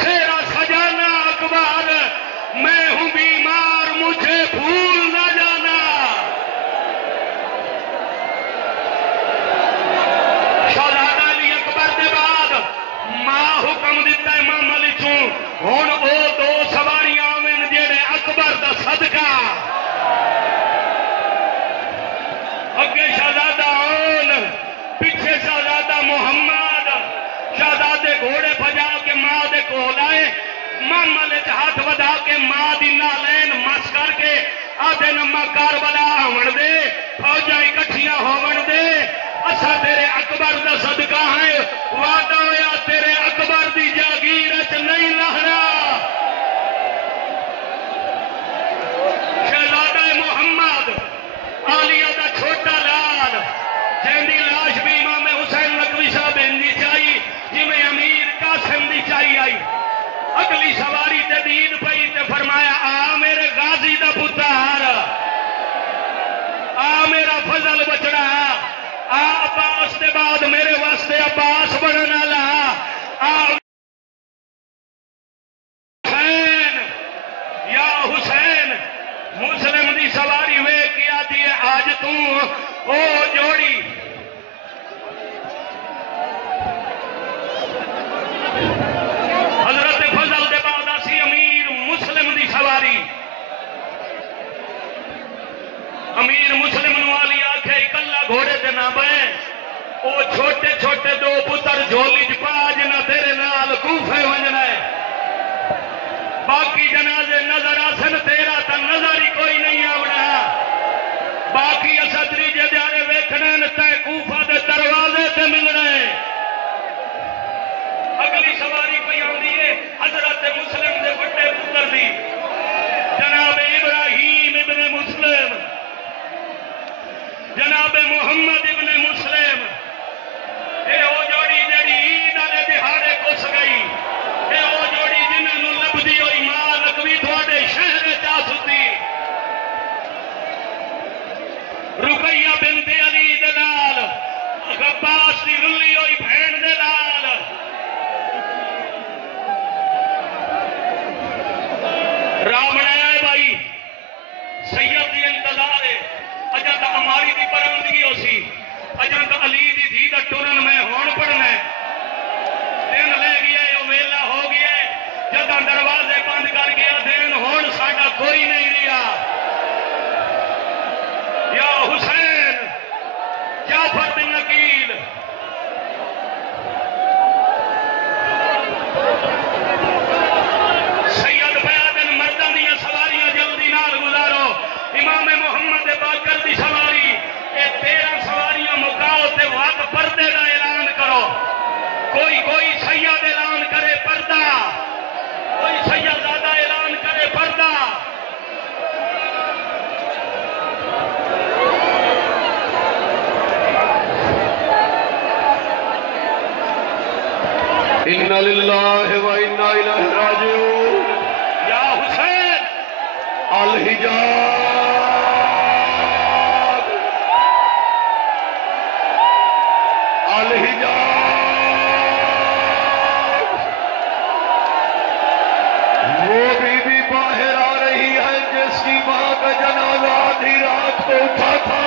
سیرا سجانا اکبر میں ہوں بیمار مجھے بھول نہ جانا شہزادہ علی اکبر دے بعد ماں حکم دیتا ہے امام علی چوں ہن او دو سواریاں آویں جڑے اکبر دا صدقہ اگے شہزادہ آن پیچھے شہزادہ محمد شہزادے گھوڑے بجا کے ماں دے کول آئے محمل ہاتھ ودا کے ماں دی نالین مس کر کے آدھے نما کربلا آون دے فوجاں اکٹھیاں ہون دے اسا تیرے اکبر دا صدقہ ہے وعدہ ہویا تیرے اکبر دی جاگیر وچ نہیں لہنا شہزادہ محمد عالیہ دا چھوٹا لال جیندی لاش بھی امام حسین نقوی صاحب دی چاہی جی میں امیر قاسم دی چاہی آئی اگلی سواری تے دید پئی تے فرمایا آ میرے غازی دا پتر آ میرا فضل بچڑا آ عباس دے بعد میرے واسطے عباس بننا لا آ حسین یا حسین مسلم دی سواری وے کیا دی آج تو او جوڑی حضرت فضل دے بعد اسی امیر مسلم دی سواری امیر مسلم نو علی آکھے کلا گھوڑے تے نہ بے او چھوٹے چھوٹے دو پتر جھولی چ پا جنہ تیرے نال کوفے ونجنا ہے باقی جنازے نظر آسن تیرا تا نظر ہی کوئی نہیں آونا باقی اسدری جدارے ویکھنے تے کوفہ دے دروازے تے ملنا ہے اگلی سواری کوئی آندی ہے حضرت مسلم دے بڑے پتر دی جناب ابراہیم ابن مسلم جناب محمد ابن مسلم اے او جوڑی جڑی عید والے دہاڑے کس گئی اے او جوڑی جنہاں نوں لبدی ہوئی ماں لکوی تھوڑے شہر چا ستی رقیہ بنت علی دے نال عباس دی رلی ہوئی بہن دے نال رامنا ہے بھائی سید دی انتظار ہے اجا تا ہماری دی پرندگی ہو سی اجا تا علی دی دھی دا ٹرن میں ہون پڑنا ہے دن لے گیا ہے ویلا ہو گیا ہے جدہ دروازے بند کر گیا دن ہون ساڈا کوئی نہیں رہا یا حسین جعفر بن عقیل سید بیادن مردان دیا سواریاں جلدی نال گزارو امام محمد باقر دی سواری اے 13 سواریاں مکاؤ تے وقت پردے دا اعلان کرو کوئی سید اعلان کرے پردہ کوئی سید زیادہ اعلان کرے پردہ اِنَّ لِلَّهِ وَإِنَّا إِلَيْهِ رَاجِعُونَ یا حسین الحجاب الحجاب وہ بی بی باہر آ رہی ہے جس کی ماں کا جنازہ آدھی رات کو اٹھا تھا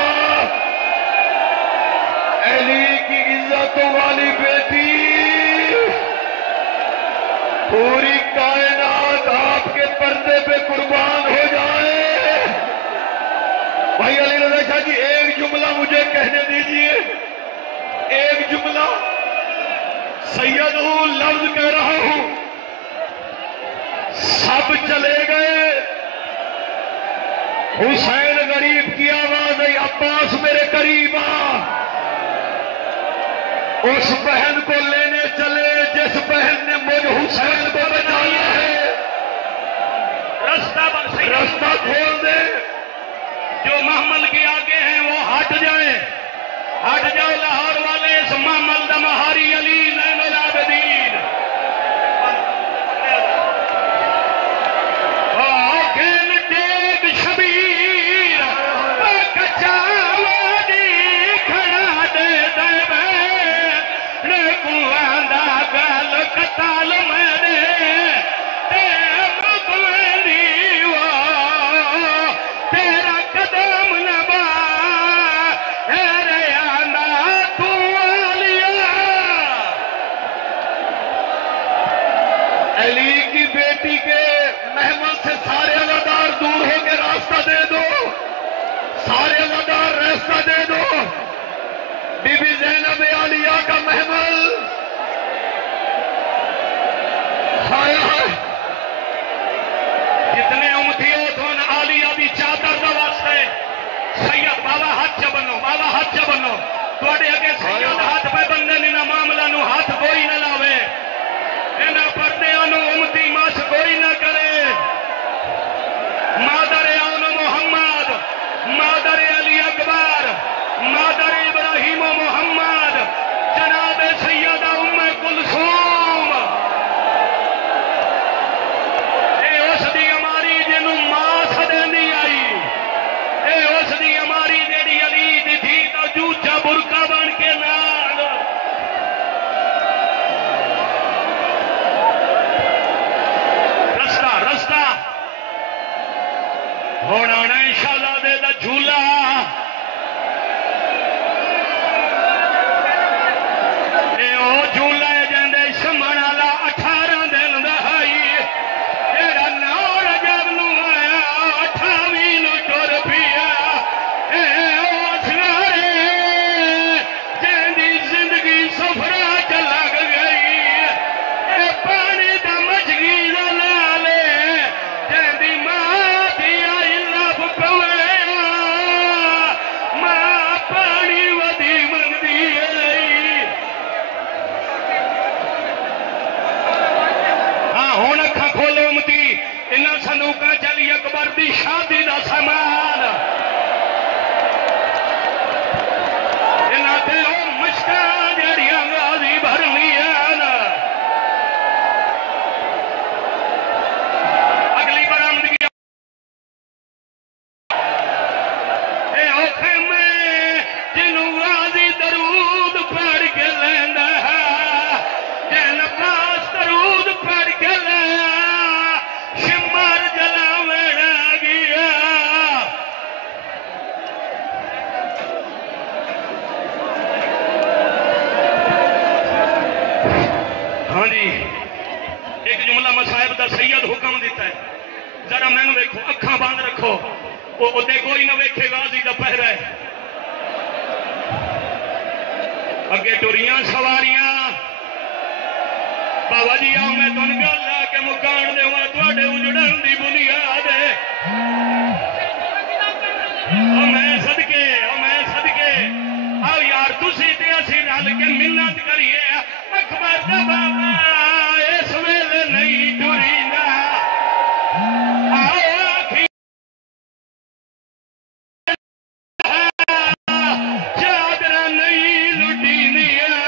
علی کی عزت والی بیٹی پوری کائنات آپ کے پردے پہ قربان ہو جائے بھائی علی رضا شاہ جی ایک جملہ مجھے کہنے دیجئے ایک جملہ سید ہوں لفظ کہہ رہا ہوں سب چلے گئے حسین غریب کی آواز ہے عباس میرے قریب آ اس بہن کو لینے چلے جس بہن نے مجھ حسین کو بچایا ہے رستہ کھول دے جو محمل کے آگے ہیں وہ ہٹ جائیں ہٹ جاؤ لاہور والے اس محمل دا مہاری علی زین العابدین کتال میرے تیرا قدم نبا آنا تو علی کی بیٹی کے محمل سے سارے عزادار دور ہو کے راستہ دے دو سارے عزادار راستہ دے دو بی بی زینب عالیہ کا محمل جتنے امتی ہو تو عالیہ دی چادر دا واسطے سید بابا ہاتھ چ بنو بابا ہاتھ چ بنو تواڈے اگے سید ہاتھ پہ بندے نے معاملہ نو ہاتھ کوئی نہ لاوے انہاں پردیاں نو امتی ماس کوئی نہ کرے مادر آن محمد مادر علی اکبر مادر ابراہیم و محمد جناب سیدہ ام کلثوم اے اس دی ہماری جنوں ماں سدینی آئی اے اس دی ہماری جیڑی علی دی تھی تو جوچا برکا بن کے نال رستہ ہونا نا انشاءاللہ دے دا جھولا اے او جھولا جاندے سمن والا 18 دن دا ہائی جیڑا نو رجب نو آیا 28 نو ٹر پیا ہوں اکھاں کھولو امتی انہاں صندوقاں چلی اکبر دی شادی دا سامان انہاں تے او مشکاں جڑیاں غازی بھرنیاں اگلی برآمدگی اے اوکھے میں جنوں غازی درود پڑھ کے لیندا ہے جن پاس درود پڑھ کے لیندا شمار جلاوڑ گیا ہاں جی ایک جملہ مصائب دا سید حکم دیتا ہے ذرا میں نے دیکھو اکھاں بند رکھو وہ تے کوئی نہ ویکھے غازی دا پہرا ہے اگے ٹوریاں سواریاں بابا جی آؤ میں تن گل لا کے مکان دے ہوا تواڈے اجڑن دی بنیاد ہے میں صدقے آؤ یار تسی تے اسی رل کے منت کریے اکبر دا بابا اس ویلے نہیں ٹریندا آؤ آکھی چادر نہیں لٹینیاں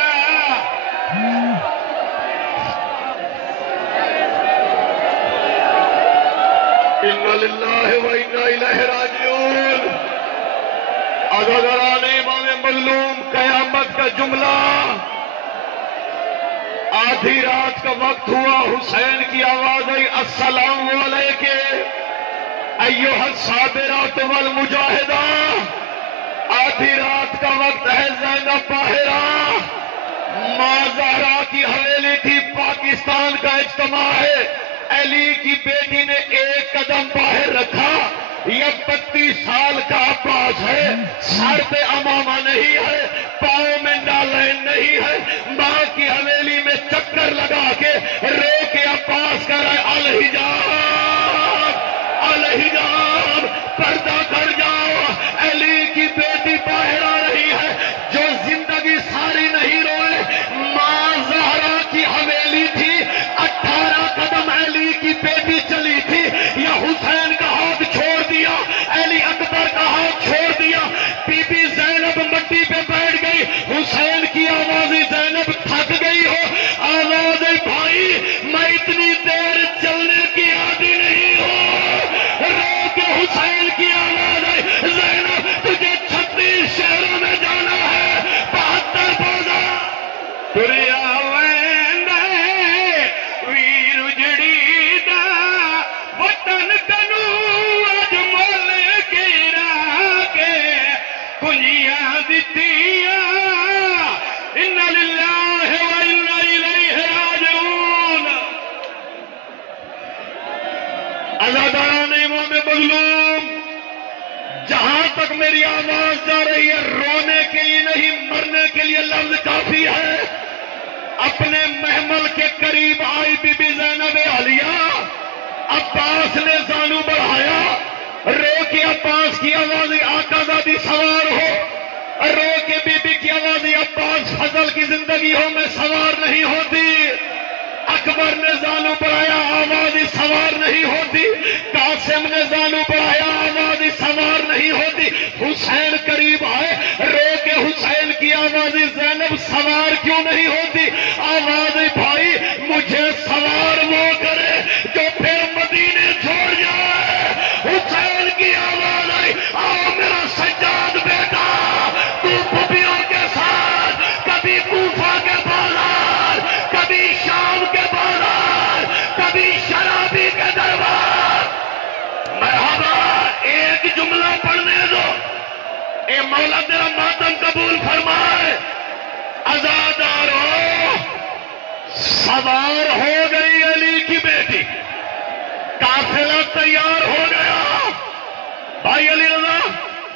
انا للہ و انا الیہ راجعون عزیزان امام مظلوم قیامت کا جملہ آدھی رات کا وقت ہوا حسین کی آواز آئی السلام علیکہ ایھا الصابرات والمجاہدہ آدھی رات کا وقت ہے زینب باہرہ ماں زہرا کی حویلی تھی پاکستان کا اجتماع ہے علی کی بیٹی نے ایک قدم باہر رکھا یہ 32 سال کا عباس ہے سر پہ امامہ نہیں ہے پاؤں میں نالین نہیں ہے ماں کی حویلی میں چکر لگا کے رو کے عباس کر رہے الحجاب پردہ کر جاؤ علی کی بیٹی باہر آ رہی ہے جو زندگی ساری نہیں روئے ماں زہرا کی حویلی تھی 18 قدم علی کی بیٹی چلی تھی یا حسین کا ہاتھ چھوڑ دیا علی اکبر کا ہاتھ چھوڑ دیا بی بی زینب مٹی پہ بیٹھ گئی حسین کی آواز زینب تھک گئی ہو آواز بھائی میں اتنی دیر چلنے کی عادی نہیں ہوں رو کے حسین کی آواز آئی زینب تجھے 36 شہروں میں جانا ہے 72 بازا تریا ویر اجڑی دا وطن کنو اج مول گرا کے کنجیاں دتیاں انا للہ و انا الیہ راجعون عزیزان امام مظلوم جہاں تک میری آواز جا رہی ہے رونے کے لیے نہیں مرنے کے لیے لفظ کافی ہے اپنے محمل کے قریب آئی بی بی زینب عالیہ عباس نے زانو بڑھایا رو کے عباس کی آواز آقا زادی سوار ہو رو کے بی بی کی آواز عباس فضل کی زندگی ہو میں سوار نہیں ہوتی اکبر نے زانو بڑھایا آواز سوار نہیں ہوتی قاسم نے زانو بڑھایا آواز سوار نہیں ہوتی حسین قریب آئے رو کے حسین کی آواز زینب سوار کیوں نہیں ہوتی آواز بھائی مجھے سوار وہ کرے جو پھر مدینے چھوڑ جائے حسین کی آواز آئی آؤ میرا سجاد بیٹا تو پھپھیوں کے ساتھ کبھی کوفہ کے بازار کبھی شام کے بازار کبھی شرابی کے دربار مرحبا ایک جملہ پڑھنے دو اے مولا تیرا ماتم قبول فرمائے عزادارو سوار ہو گئی علی کی بیٹی قافلہ تیار ہو گیا بھائی علی رضا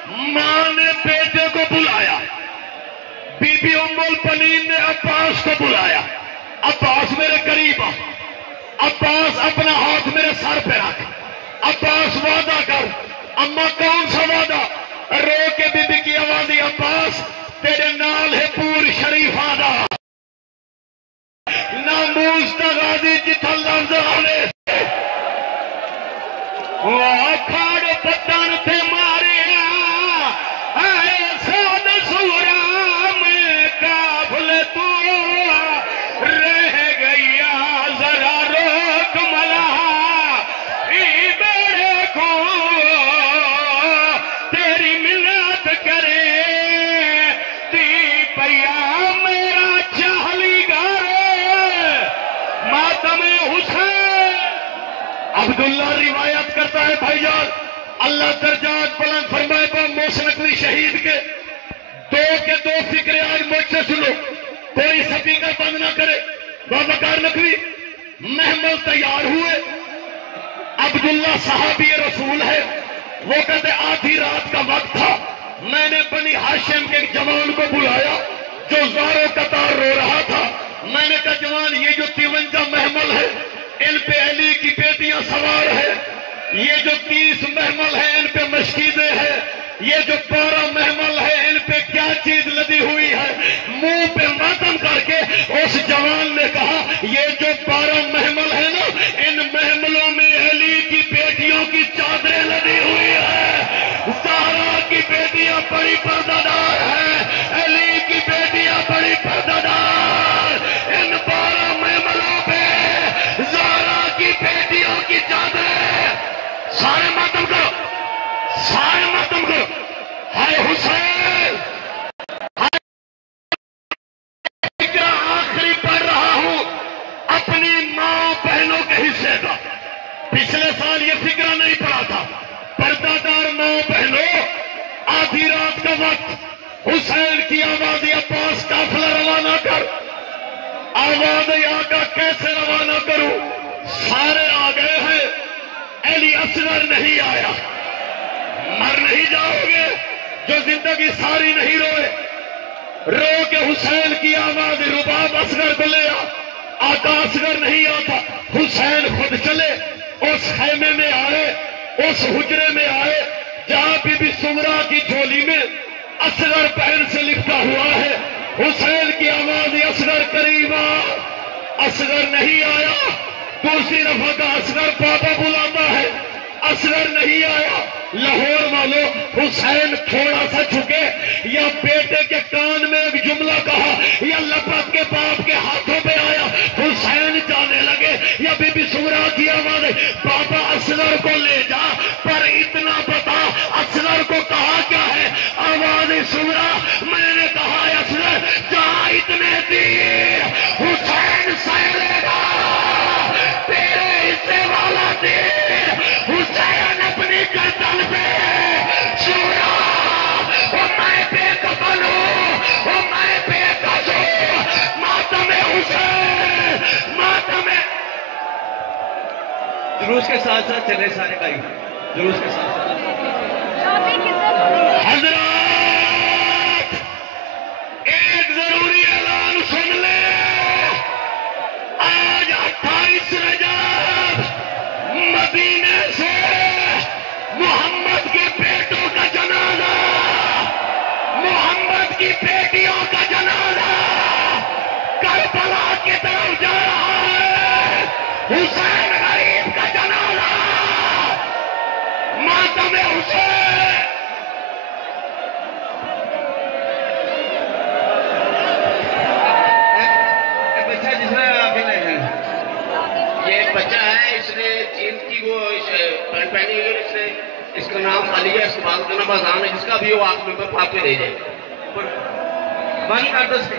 ماں نے بیٹے کو بلایا بی بی ام البنین نے عباس کو بلایا عباس میرے قریب آ عباس اپنا ہاتھ میرے سر پہ رکھ عباس وعدہ کر اما کون سا وعدہ رو کے بی بی کی آوازی عباس تیرے نال ہے پور شریف آدھا ناموز دا غازی جتھا لفظ آنے حسین عبداللہ روایت کرتا ہے بھائی جان، اللہ درجات بلند فرمائے با موسیٰ نقوی شہید کے دو فکرے آج مجھ سے سنو، کوئی سپیکر بند نہ کرے۔ بابا کار نقوی محمل تیار ہوئے، عبداللہ صحابی رسول ہے، وہ کہتے آدھی رات کا وقت تھا، میں نے بنی ہاشم کے ایک جوان کو بلایا جو زاروں قطار رو رہا تھا، میں نے کہا جوان یہ جو 53 محمل ہے ان پہ علی کی بیٹیاں سوار ہے، یہ جو 30 محمل ہے ان پہ مشکیزیں ہیں، یہ جو 12 محمل ہے ان پہ کیا چیز لدی ہوئی ہے، منہ پہ ماتم کر کے اس جوان نے کہا یہ جو 12 محمل ہے نا ان محملوں میں علی کی بیٹیوں کی چادریں لدی ہوئی ہے، زہرا کی بیٹیاں بڑی پردہ ہے، علی کی بیٹیاں بڑی پردہ، ان 12 محملوں پہ زہرا کی بیٹیوں کی چادریں، سارے ماتم کرو، سارے ماتم کرو، ہے حسین، فکرہ آخری پڑھ رہا ہوں اپنی ماں بہنوں کے حصے کا، پچھلے سال یہ فکرہ نہیں پڑھا تھا، پردہ دار ماں بہنوں، آدھی رات کا وقت، حسین کی آواز عباس قافلہ روانہ کر، آواز آقا کیسے روانہ کروں، سارے آ گئے ہیں، علی اصغر نہیں آیا، مر نہیں جاؤ گے جو زندگی ساری نہیں روئے، رو کے حسین کی آواز رباب اصغر کو لے آقا اصغر نہیں آتا، حسین خود چلے، اس خیمے میں آئے، اس حجرے میں آئے جہاں بی بی سمرا کی جھولی میں اصغر پہن سے لکھا ہوا ہے، حسین کی آواز اصغر قریب آ، اصغر نہیں آیا، دوسری دفعہ کا اصغر بابا بلاتا ہے، اصغر نہیں آیا، لاہور والوں حسین تھوڑا سا جھکے یا بیٹے کے کان میں ایک جملہ کہا یا لپٹ کے باپ کے ہاتھوں پہ آیا، حسین جانے لگے یا بی بی سمرا کی آواز بابا اصغر کو لے جا، پر اتنا بتا اصغر کو کہا کیا ہے، آواز سمرا میں نے کہا اصغر جہاں اتنے تیر حسین سہ لے گا، تیرے حصے والا تیر حسین اپنی گردن پہ، سمرا وہ میں بے کفن ہوں، وہ میں بے کس ہوں، ماتم حسین، ماتم جلوس کے ساتھ ساتھ چلے سارے بھائی، جلوس کے ساتھ ساتھ حضرات ایک ضروری اعلان سن لے، آج 28 رجب مدینے سے محمد کے بیٹوں کا جنازہ، محمد کی بیٹیوں کا جنازہ کربلا کی طرف جا رہا ہے، حسین غریب کا جنازہ، ماتم حسین، بچہ جس میں ابھی نہیں ہے، یہ بچہ ہے، اس نے چین کی وہ پینٹ پہنی ہوئی ہے، اس نے اس کا نام علی ہے، اس کے بعد کا نام اذان ہے، جس کا بھی وہ آپ میں پاپے رہ جائے، بند کر دو اس کے